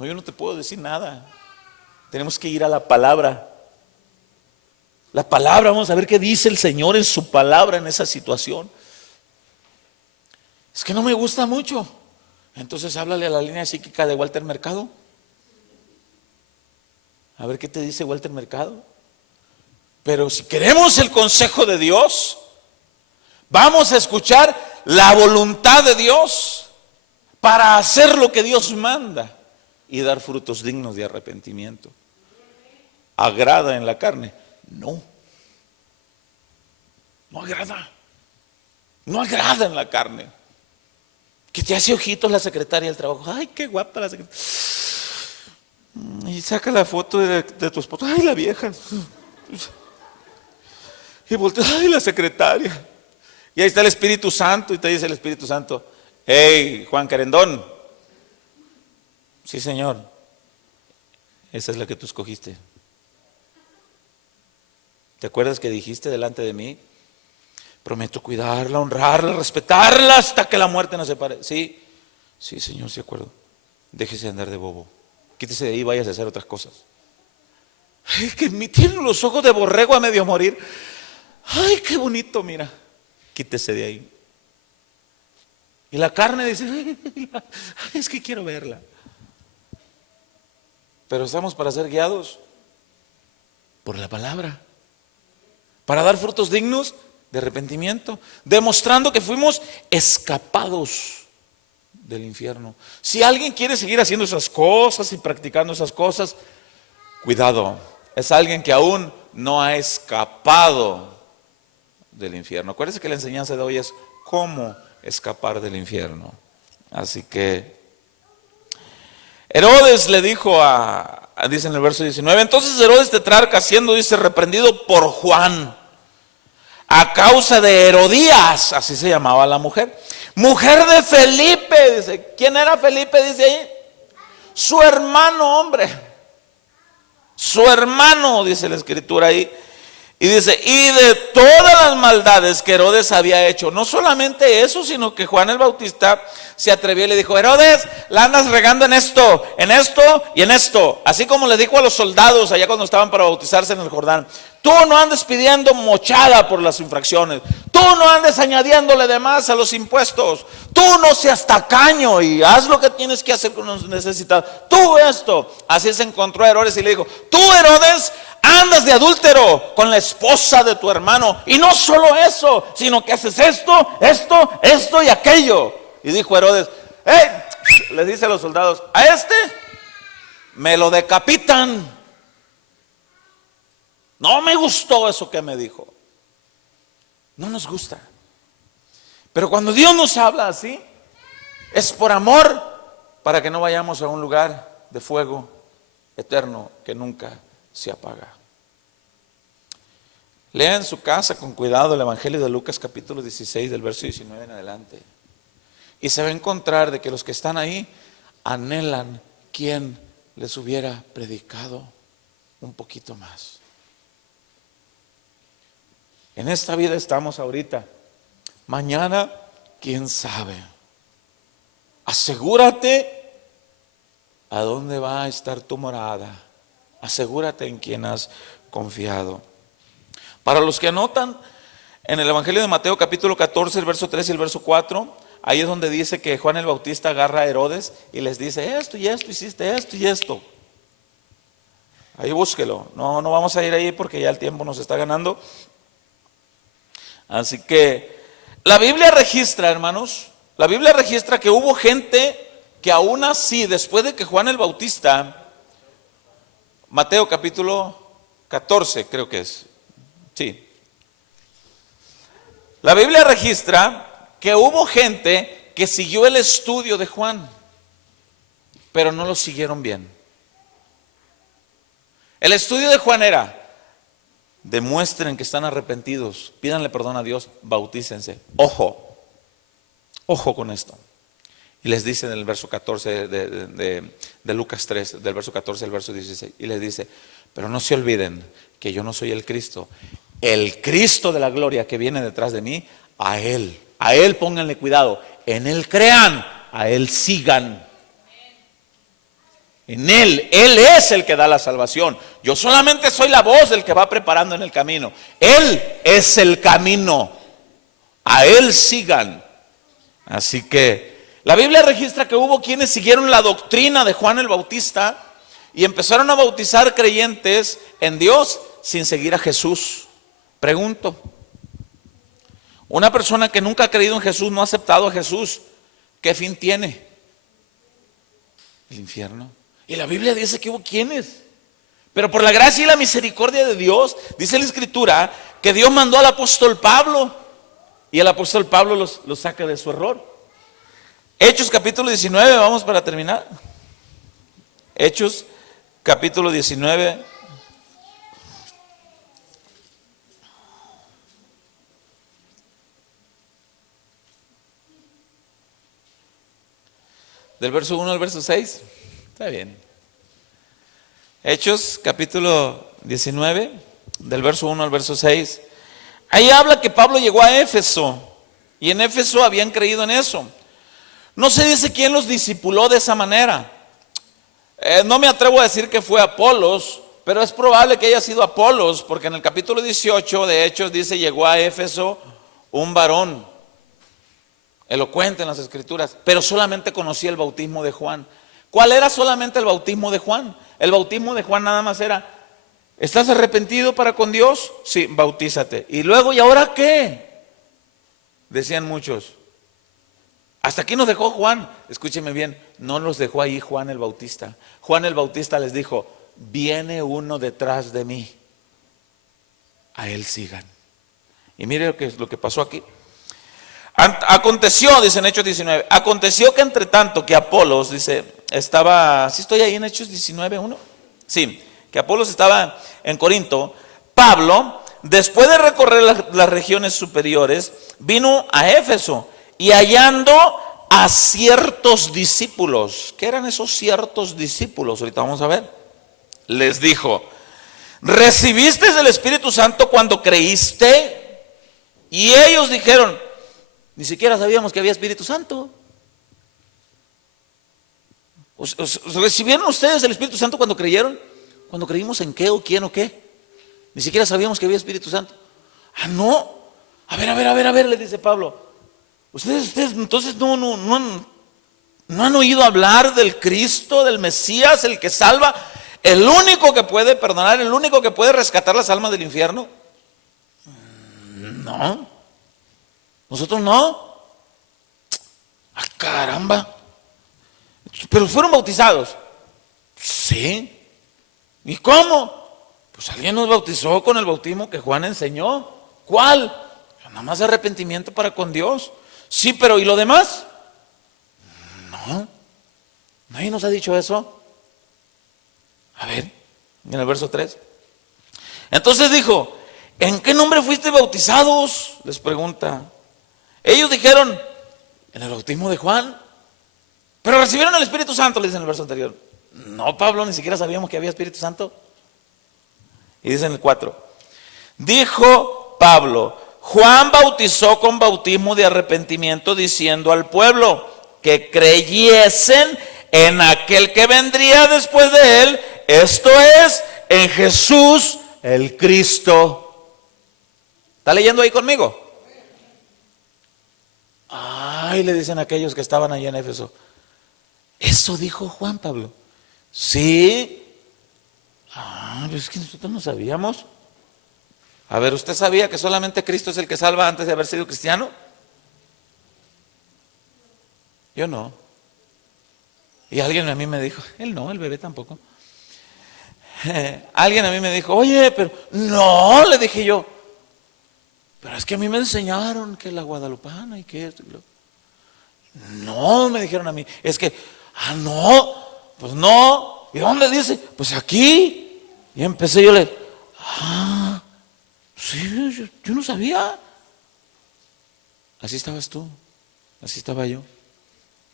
yo no te puedo decir nada. Tenemos que ir a la palabra. La palabra, vamos a ver qué dice el Señor en su palabra en esa situación. Es que no me gusta mucho. Entonces háblale a la línea psíquica de Walter Mercado. A ver qué te dice Walter Mercado. Pero si queremos el consejo de Dios, vamos a escuchar la voluntad de Dios para hacer lo que Dios manda y dar frutos dignos de arrepentimiento. ¿Agrada en la carne? No. No agrada. No agrada en la carne. Que te hace ojitos la secretaria del trabajo. Ay, qué guapa la secretaria. Y saca la foto de tu esposo. Ay, la vieja. Y voltea. Ay, la secretaria. Y ahí está el Espíritu Santo. Y te dice el Espíritu Santo: hey, Juan Querendón. Sí, Señor. Esa es la que tú escogiste. ¿Te acuerdas que dijiste delante de mí? Prometo cuidarla, honrarla, respetarla hasta que la muerte nos separe. Sí, sí, Señor, sí acuerdo. Déjese de andar de bobo. Quítese de ahí y vayas a hacer otras cosas. Ay, que me tienen los ojos de borrego a medio morir. Ay, qué bonito, mira. Quítese de ahí. Y la carne dice: ay, es que quiero verla. Pero estamos para ser guiados por la palabra, para dar frutos dignos de arrepentimiento, demostrando que fuimos escapados del infierno. Si alguien quiere seguir haciendo esas cosas y practicando esas cosas, cuidado, es alguien que aún no ha escapado del infierno. Acuérdense que la enseñanza de hoy es cómo escapar del infierno. Así que Herodes le dijo dice en el verso 19, entonces Herodes tetrarca, siendo, dice, reprendido por Juan, a causa de Herodías, así se llamaba la mujer, mujer de Felipe, dice. ¿Quién era Felipe? Dice ahí, su hermano, hombre, su hermano, dice la escritura ahí. Y dice, y de todas las maldades que Herodes había hecho, no solamente eso, sino que Juan el Bautista se atrevió y le dijo: Herodes, la andas regando en esto y en esto. Así como le dijo a los soldados allá cuando estaban para bautizarse en el Jordán: tú no andes pidiendo mochada por las infracciones, tú no andes añadiéndole de más a los impuestos, tú no seas tacaño y haz lo que tienes que hacer con los necesitados, tú esto. Así se encontró a Herodes y le dijo: tú, Herodes, andas de adúltero con la esposa de tu hermano, y no solo eso, sino que haces esto y aquello. Y dijo Herodes: les dice a los soldados, a este me lo decapitan. No me gustó eso que me dijo. No nos gusta. Pero cuando Dios nos habla así, es por amor, para que no vayamos a un lugar de fuego eterno que nunca se apaga. Lea en su casa con cuidado el Evangelio de Lucas capítulo 16 del verso 19 en adelante, y se va a encontrar de que los que están ahí anhelan quien les hubiera predicado un poquito más. En esta vida estamos ahorita, mañana quién sabe. Asegúrate a dónde va a estar tu morada. Asegúrate en quien has confiado. Para los que anotan, en el Evangelio de Mateo capítulo 14, el verso 3 y el verso 4, ahí es donde dice que Juan el Bautista agarra a Herodes y les dice: esto y esto, hiciste esto y esto. Ahí búsquelo. No vamos a ir ahí porque ya el tiempo nos está ganando. Así que la Biblia registra, hermanos, la Biblia registra que hubo gente que aún así, después de que Juan el Bautista, Mateo capítulo 14 creo que es, sí, la Biblia registra que hubo gente que siguió el estudio de Juan, pero no lo siguieron bien. El estudio de Juan era: demuestren que están arrepentidos, pídanle perdón a Dios, bautícense. Ojo con esto. Y les dice en el verso 14 de Lucas 3, del verso 14 al verso 16, y les dice: pero no se olviden que yo no soy el Cristo de la gloria que viene detrás de mí. A Él pónganle cuidado, en Él crean, a Él sigan. En Él es el que da la salvación. Yo solamente soy la voz del que va preparando en el camino. Él es el camino, a Él sigan. Así que la Biblia registra que hubo quienes siguieron la doctrina de Juan el Bautista y empezaron a bautizar creyentes en Dios sin seguir a Jesús? Pregunto. Una persona que nunca ha creído en Jesús, no ha aceptado a Jesús, ¿qué fin tiene? El infierno. Y la Biblia dice que hubo quienes. Pero por la gracia y la misericordia de Dios, dice la Escritura, que Dios mandó al apóstol Pablo. Y el apóstol Pablo los saca de su error. Hechos capítulo 19, vamos para terminar. Hechos capítulo 19. Del verso 1 al verso 6. Está bien. Hechos capítulo 19, del verso 1 al verso 6. Ahí habla que Pablo llegó a Éfeso. Y en Éfeso habían creído en eso. No se dice quién los discipuló de esa manera. No me atrevo a decir que fue Apolos, pero es probable que haya sido Apolos, porque en el capítulo 18 de Hechos dice: llegó a Éfeso un varón elocuente en las Escrituras, pero solamente conocía el bautismo de Juan. ¿Cuál era solamente el bautismo de Juan? El bautismo de Juan nada más era: ¿estás arrepentido para con Dios? Sí, bautízate. Y luego, ¿y ahora qué? Decían muchos. Hasta aquí nos dejó Juan. Escúcheme bien, no los dejó ahí Juan el Bautista. Juan el Bautista les dijo: viene uno detrás de mí, a él sigan. Y mire lo que pasó aquí. Aconteció, dice en Hechos 19, aconteció que entre tanto que Apolos, dice, estaba, ¿sí estoy ahí en Hechos 19:1? Sí, que Apolos estaba en Corinto. Pablo, después de recorrer las regiones superiores, vino a Éfeso y hallando a ciertos discípulos. ¿Qué eran esos ciertos discípulos? Ahorita vamos a ver. Les dijo: ¿recibiste el Espíritu Santo cuando creíste? Y ellos dijeron: ni siquiera sabíamos que había Espíritu Santo. ¿Recibieron ustedes el Espíritu Santo cuando creyeron? ¿Cuando creímos en qué o quién o qué? Ni siquiera sabíamos que había Espíritu Santo. Ah, no. A ver, le dice Pablo. Ustedes entonces no han oído hablar del Cristo, del Mesías, el que salva, el único que puede perdonar, el único que puede rescatar las almas del infierno. No. Nosotros no. ¡Ah, caramba! ¿Pero fueron bautizados? Sí. ¿Y cómo? Pues alguien nos bautizó con el bautismo que Juan enseñó. ¿Cuál? Nada más arrepentimiento para con Dios. Sí, pero ¿y lo demás? No. Nadie nos ha dicho eso. A ver, en el verso 3. Entonces dijo: ¿en qué nombre fuiste bautizados? Les pregunta. Ellos dijeron: en el bautismo de Juan. Pero recibieron el Espíritu Santo, le dice en el verso anterior. No, Pablo, ni siquiera sabíamos que había Espíritu Santo. Y dice en el 4: dijo Pablo: Juan bautizó con bautismo de arrepentimiento, diciendo al pueblo que creyesen en aquel que vendría después de él, esto es, en Jesús el Cristo. ¿Está leyendo ahí conmigo? Ay, le dicen aquellos que estaban allí en Éfeso: ¿eso dijo Juan, Pablo? Sí. Pues es que nosotros no sabíamos. A ver, ¿usted sabía que solamente Cristo es el que salva antes de haber sido cristiano? Yo no. Y alguien a mí me dijo, él no, el bebé tampoco. Alguien a mí me dijo: oye, pero no, le dije yo, pero es que a mí me enseñaron que la guadalupana y que esto y lo. No, me dijeron a mí, es que, no, pues no. ¿Y dónde dice? Pues aquí. Y empecé yo sí, yo no sabía. Así estabas tú, así estaba yo.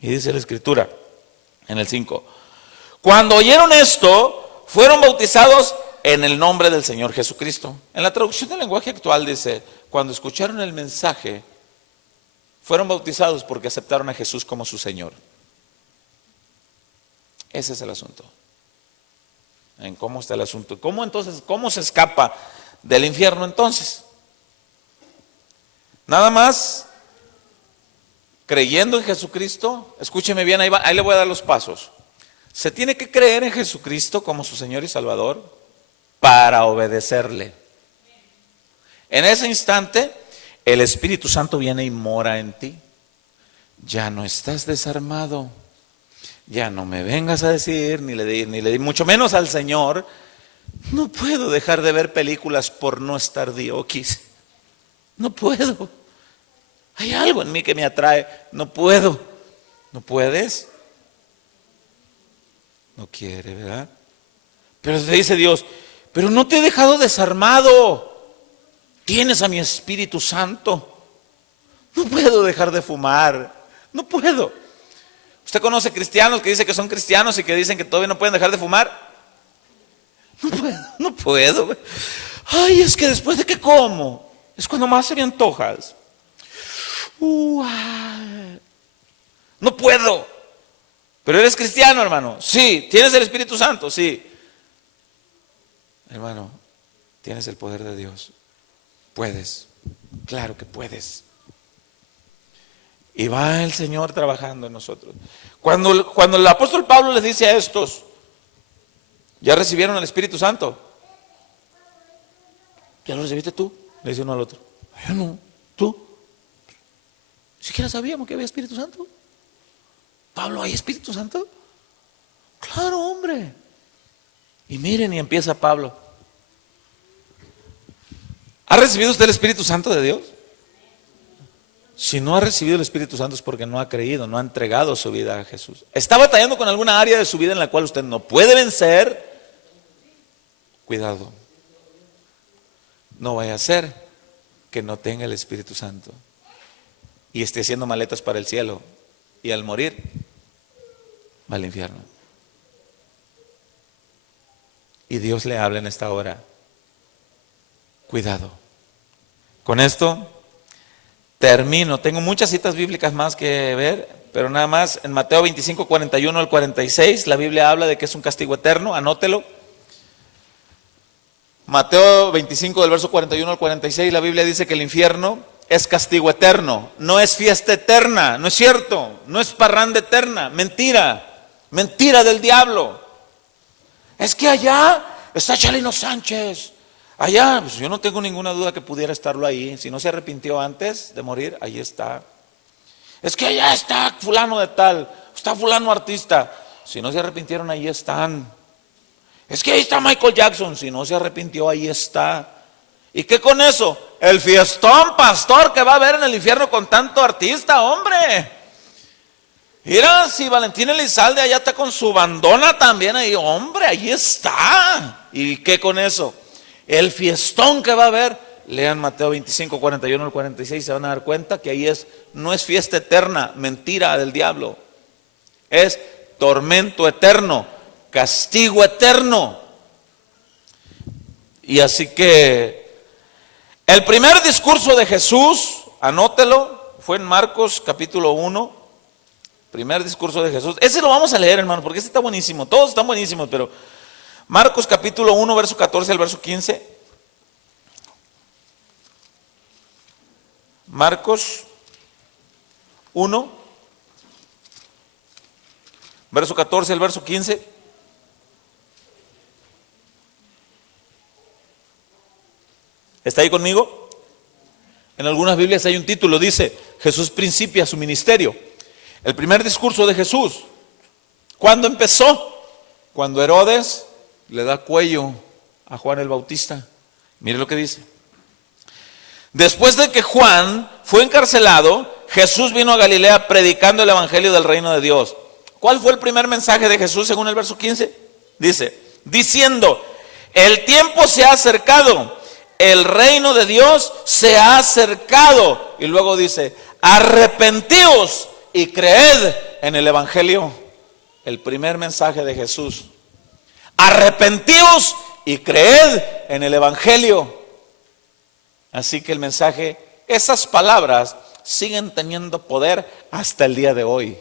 Y dice la Escritura en el 5: cuando oyeron esto, fueron bautizados en el nombre del Señor Jesucristo. En la traducción del lenguaje actual dice: cuando escucharon el mensaje, fueron bautizados porque aceptaron a Jesús como su Señor. Ese es el asunto. ¿En cómo está el asunto? ¿Cómo entonces, cómo se escapa del infierno entonces? Nada más creyendo en Jesucristo. Escúcheme bien, ahí le voy a dar los pasos. Se tiene que creer en Jesucristo como su Señor y Salvador. para obedecerle. En ese instante, el Espíritu Santo viene y mora en ti. Ya no estás desarmado. Ya no me vengas a decir, ni le di, mucho menos al Señor, no puedo dejar de ver películas por no estar dioquis. No puedo. Hay algo en mí que me atrae. No puedo. ¿No puedes? No quiere, ¿verdad? Pero te dice Dios, pero no te he dejado desarmado. Tienes a mi Espíritu Santo. No puedo dejar de fumar. No puedo. ¿Usted conoce cristianos que dicen que son cristianos y que dicen que todavía no pueden dejar de fumar? No puedo. Ay, es que después de que como, es cuando más se me antojas. No puedo. Pero eres cristiano, hermano. Sí. ¿Tienes el Espíritu Santo? Sí. Hermano, tienes el poder de Dios. Puedes. Claro que puedes. Y va el Señor trabajando en nosotros. Cuando el apóstol Pablo les dice a estos, ¿ya recibieron el Espíritu Santo? ¿Ya lo recibiste tú? Le dice uno al otro. Yo no. ¿Tú? Ni siquiera sabíamos que había Espíritu Santo. Pablo, ¿hay Espíritu Santo? Claro, hombre. Y miren, y empieza Pablo. ¿Ha recibido usted el Espíritu Santo de Dios? Si no ha recibido el Espíritu Santo es porque no ha creído, no ha entregado su vida a Jesús. ¿Está batallando con alguna área de su vida en la cual usted no puede vencer? Cuidado. No vaya a ser que no tenga el Espíritu Santo y esté haciendo maletas para el cielo y al morir va al infierno. Y Dios le habla en esta hora. Cuidado. Con esto termino. Tengo muchas citas bíblicas más que ver, pero nada más en Mateo 25, 41 al 46, la Biblia habla de que es un castigo eterno, anótelo. Mateo 25 del verso 41 al 46, la Biblia dice que el infierno es castigo eterno, no es fiesta eterna, no es cierto, no es parranda eterna, mentira, mentira del diablo. Es que allá está Chalino Sánchez. Allá, pues yo no tengo ninguna duda que pudiera estarlo ahí. Si no se arrepintió antes de morir, ahí está. Es que allá está fulano de tal, está fulano artista. Si no se arrepintieron, ahí están. Es que ahí está Michael Jackson. Si no se arrepintió, ahí está. ¿Y qué con eso? El fiestón, pastor, que va a haber en el infierno con tanto artista, hombre. Mira, si Valentín Elizalde allá está con su bandona también ahí, hombre, ahí está. ¿Y qué con eso? El fiestón que va a haber, lean Mateo 25, 41 al 46, se van a dar cuenta que ahí no es fiesta eterna, mentira del diablo. Es tormento eterno, castigo eterno. Y así que el primer discurso de Jesús, anótelo, fue en Marcos capítulo 1. Primer discurso de Jesús. Ese lo vamos a leer, hermano, porque ese está buenísimo. Todos están buenísimos, pero Marcos capítulo 1, verso 14 al verso 15. Marcos 1, verso 14 al verso 15. ¿Está ahí conmigo? En algunas Biblias hay un título, dice, Jesús principia su ministerio. El primer discurso de Jesús, ¿cuándo empezó? Cuando Herodes le da cuello a Juan el Bautista. Mire lo que dice. Después de que Juan fue encarcelado, Jesús vino a Galilea predicando el evangelio del reino de Dios. ¿Cuál fue el primer mensaje de Jesús según el verso 15? Dice, diciendo, el tiempo se ha acercado, el reino de Dios se ha acercado. Y luego dice, arrepentíos y creed en el evangelio. El primer mensaje de Jesús. Arrepentíos y creed en el evangelio. Así que el mensaje, esas palabras siguen teniendo poder hasta el día de hoy,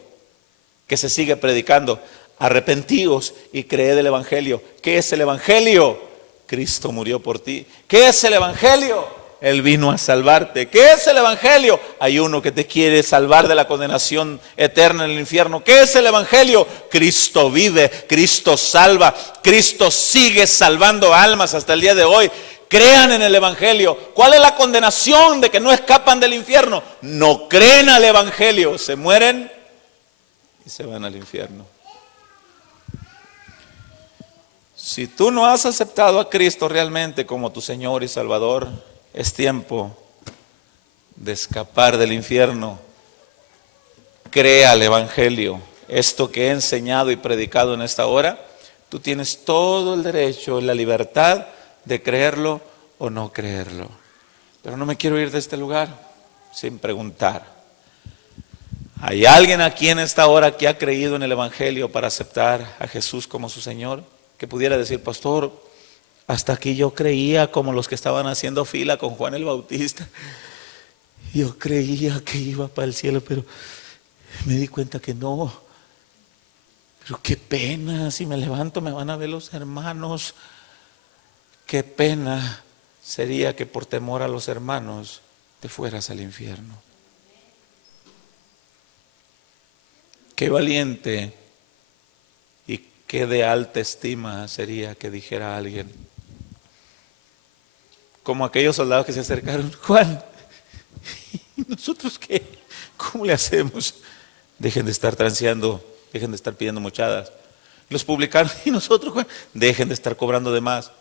que se sigue predicando. Arrepentíos y creed el evangelio. ¿Qué es el evangelio? Cristo murió por ti. ¿Qué es el evangelio? Él vino a salvarte. ¿Qué es el Evangelio? Hay uno que te quiere salvar de la condenación eterna en el infierno. ¿Qué es el Evangelio? Cristo vive, Cristo salva, Cristo sigue salvando almas hasta el día de hoy. Crean en el Evangelio. ¿Cuál es la condenación de que no escapan del infierno? No creen al Evangelio, se mueren y se van al infierno. Si tú no has aceptado a Cristo realmente como tu Señor y Salvador, es tiempo de escapar del infierno. Crea al Evangelio. Esto que he enseñado y predicado en esta hora, tú tienes todo el derecho y la libertad de creerlo o no creerlo. Pero no me quiero ir de este lugar sin preguntar. ¿Hay alguien aquí en esta hora que ha creído en el Evangelio para aceptar a Jesús como su Señor? Que pudiera decir, pastor, hasta aquí yo creía como los que estaban haciendo fila con Juan el Bautista. Yo creía que iba para el cielo, pero me di cuenta que no. Pero qué pena, si me levanto me van a ver los hermanos. Qué pena sería que por temor a los hermanos te fueras al infierno. Qué valiente y qué de alta estima sería que dijera alguien, como aquellos soldados que se acercaron, Juan, ¿y nosotros qué? ¿Cómo le hacemos? Dejen de estar transeando, dejen de estar pidiendo mochadas. Los publicanos, ¿y nosotros, Juan? Dejen de estar cobrando de más.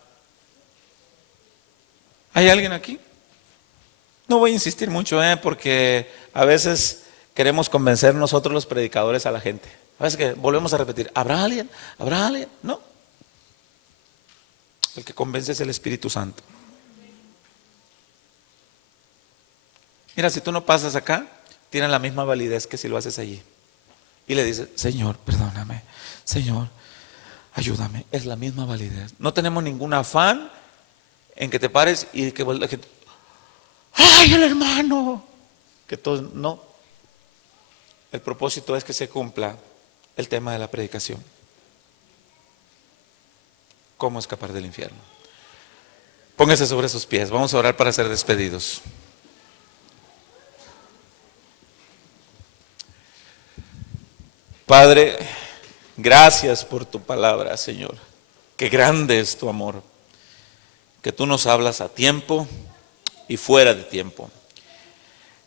¿Hay alguien aquí? No voy a insistir mucho, porque a veces queremos convencer nosotros los predicadores a la gente. A veces que volvemos a repetir, ¿habrá alguien? ¿Habrá alguien? No. El que convence es el Espíritu Santo. Mira, si tú no pasas acá, tiene la misma validez que si lo haces allí. Y le dices, Señor, perdóname, Señor, ayúdame. Es la misma validez. No tenemos ningún afán en que te pares y que ¡ay, el hermano! Que todos, no. El propósito es que se cumpla el tema de la predicación. ¿Cómo escapar del infierno? Póngase sobre sus pies. Vamos a orar para ser despedidos. Padre, gracias por tu palabra, Señor. Qué grande es tu amor. Que tú nos hablas a tiempo y fuera de tiempo.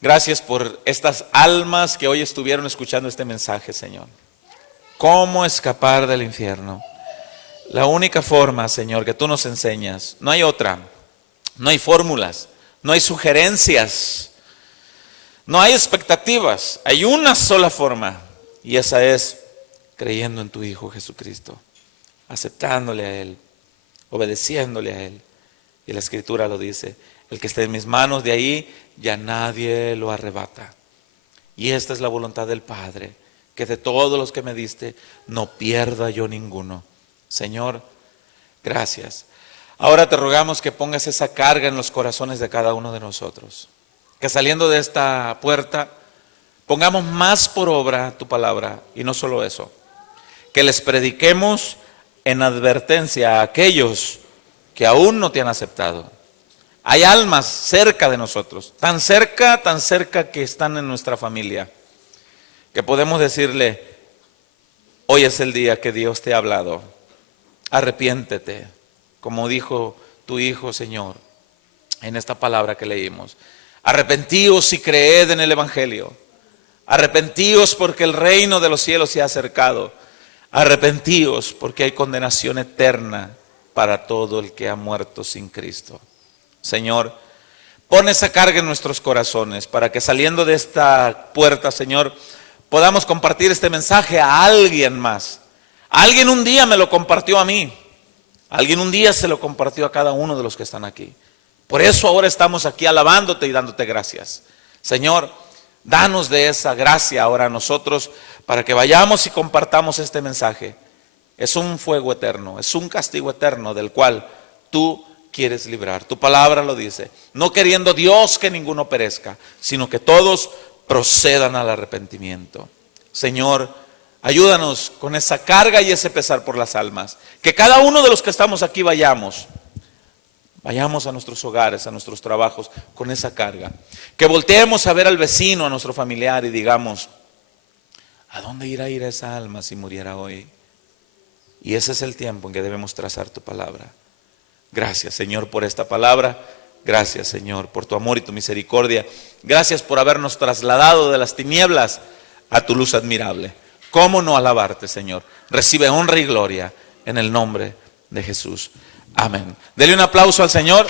Gracias por estas almas que hoy estuvieron escuchando este mensaje, Señor. ¿Cómo escapar del infierno? La única forma, Señor, que tú nos enseñas, no hay otra. No hay fórmulas, no hay sugerencias, no hay expectativas. Hay una sola forma, y esa es creyendo en tu Hijo Jesucristo, aceptándole a Él, obedeciéndole a Él. Y la Escritura lo dice, el que esté en mis manos, de ahí ya nadie lo arrebata. Y esta es la voluntad del Padre, que de todos los que me diste, no pierda yo ninguno. Señor, gracias. Ahora te rogamos que pongas esa carga en los corazones de cada uno de nosotros. Que saliendo de esta puerta, pongamos más por obra tu palabra. Y no solo eso, que les prediquemos en advertencia a aquellos que aún no te han aceptado. Hay almas cerca de nosotros, tan cerca que están en nuestra familia, que podemos decirle, hoy es el día que Dios te ha hablado, arrepiéntete, como dijo tu Hijo, Señor, en esta palabra que leímos. Arrepentíos y creed en el Evangelio. Arrepentíos porque el reino de los cielos se ha acercado. Arrepentíos porque hay condenación eterna para todo el que ha muerto sin Cristo. Señor, pon esa carga en nuestros corazones para que saliendo de esta puerta, Señor, podamos compartir este mensaje a alguien más. Alguien un día me lo compartió a mí. Alguien un día se lo compartió a cada uno de los que están aquí. Por eso ahora estamos aquí alabándote y dándote gracias. Señor, danos de esa gracia ahora a nosotros para que vayamos y compartamos este mensaje. Es un fuego eterno, es un castigo eterno del cual tú quieres librar. Tu palabra lo dice, no queriendo Dios que ninguno perezca, sino que todos procedan al arrepentimiento. Señor, ayúdanos con esa carga y ese pesar por las almas. Que cada uno de los que estamos aquí vayamos Vayamos a nuestros hogares, a nuestros trabajos con esa carga. Que volteemos a ver al vecino, a nuestro familiar y digamos, ¿a dónde irá a ir esa alma si muriera hoy? Y ese es el tiempo en que debemos trazar tu palabra. Gracias, Señor, por esta palabra. Gracias, Señor, por tu amor y tu misericordia. Gracias por habernos trasladado de las tinieblas a tu luz admirable. ¿Cómo no alabarte, Señor? Recibe honra y gloria en el nombre de Jesús. Amén. Dele un aplauso al Señor.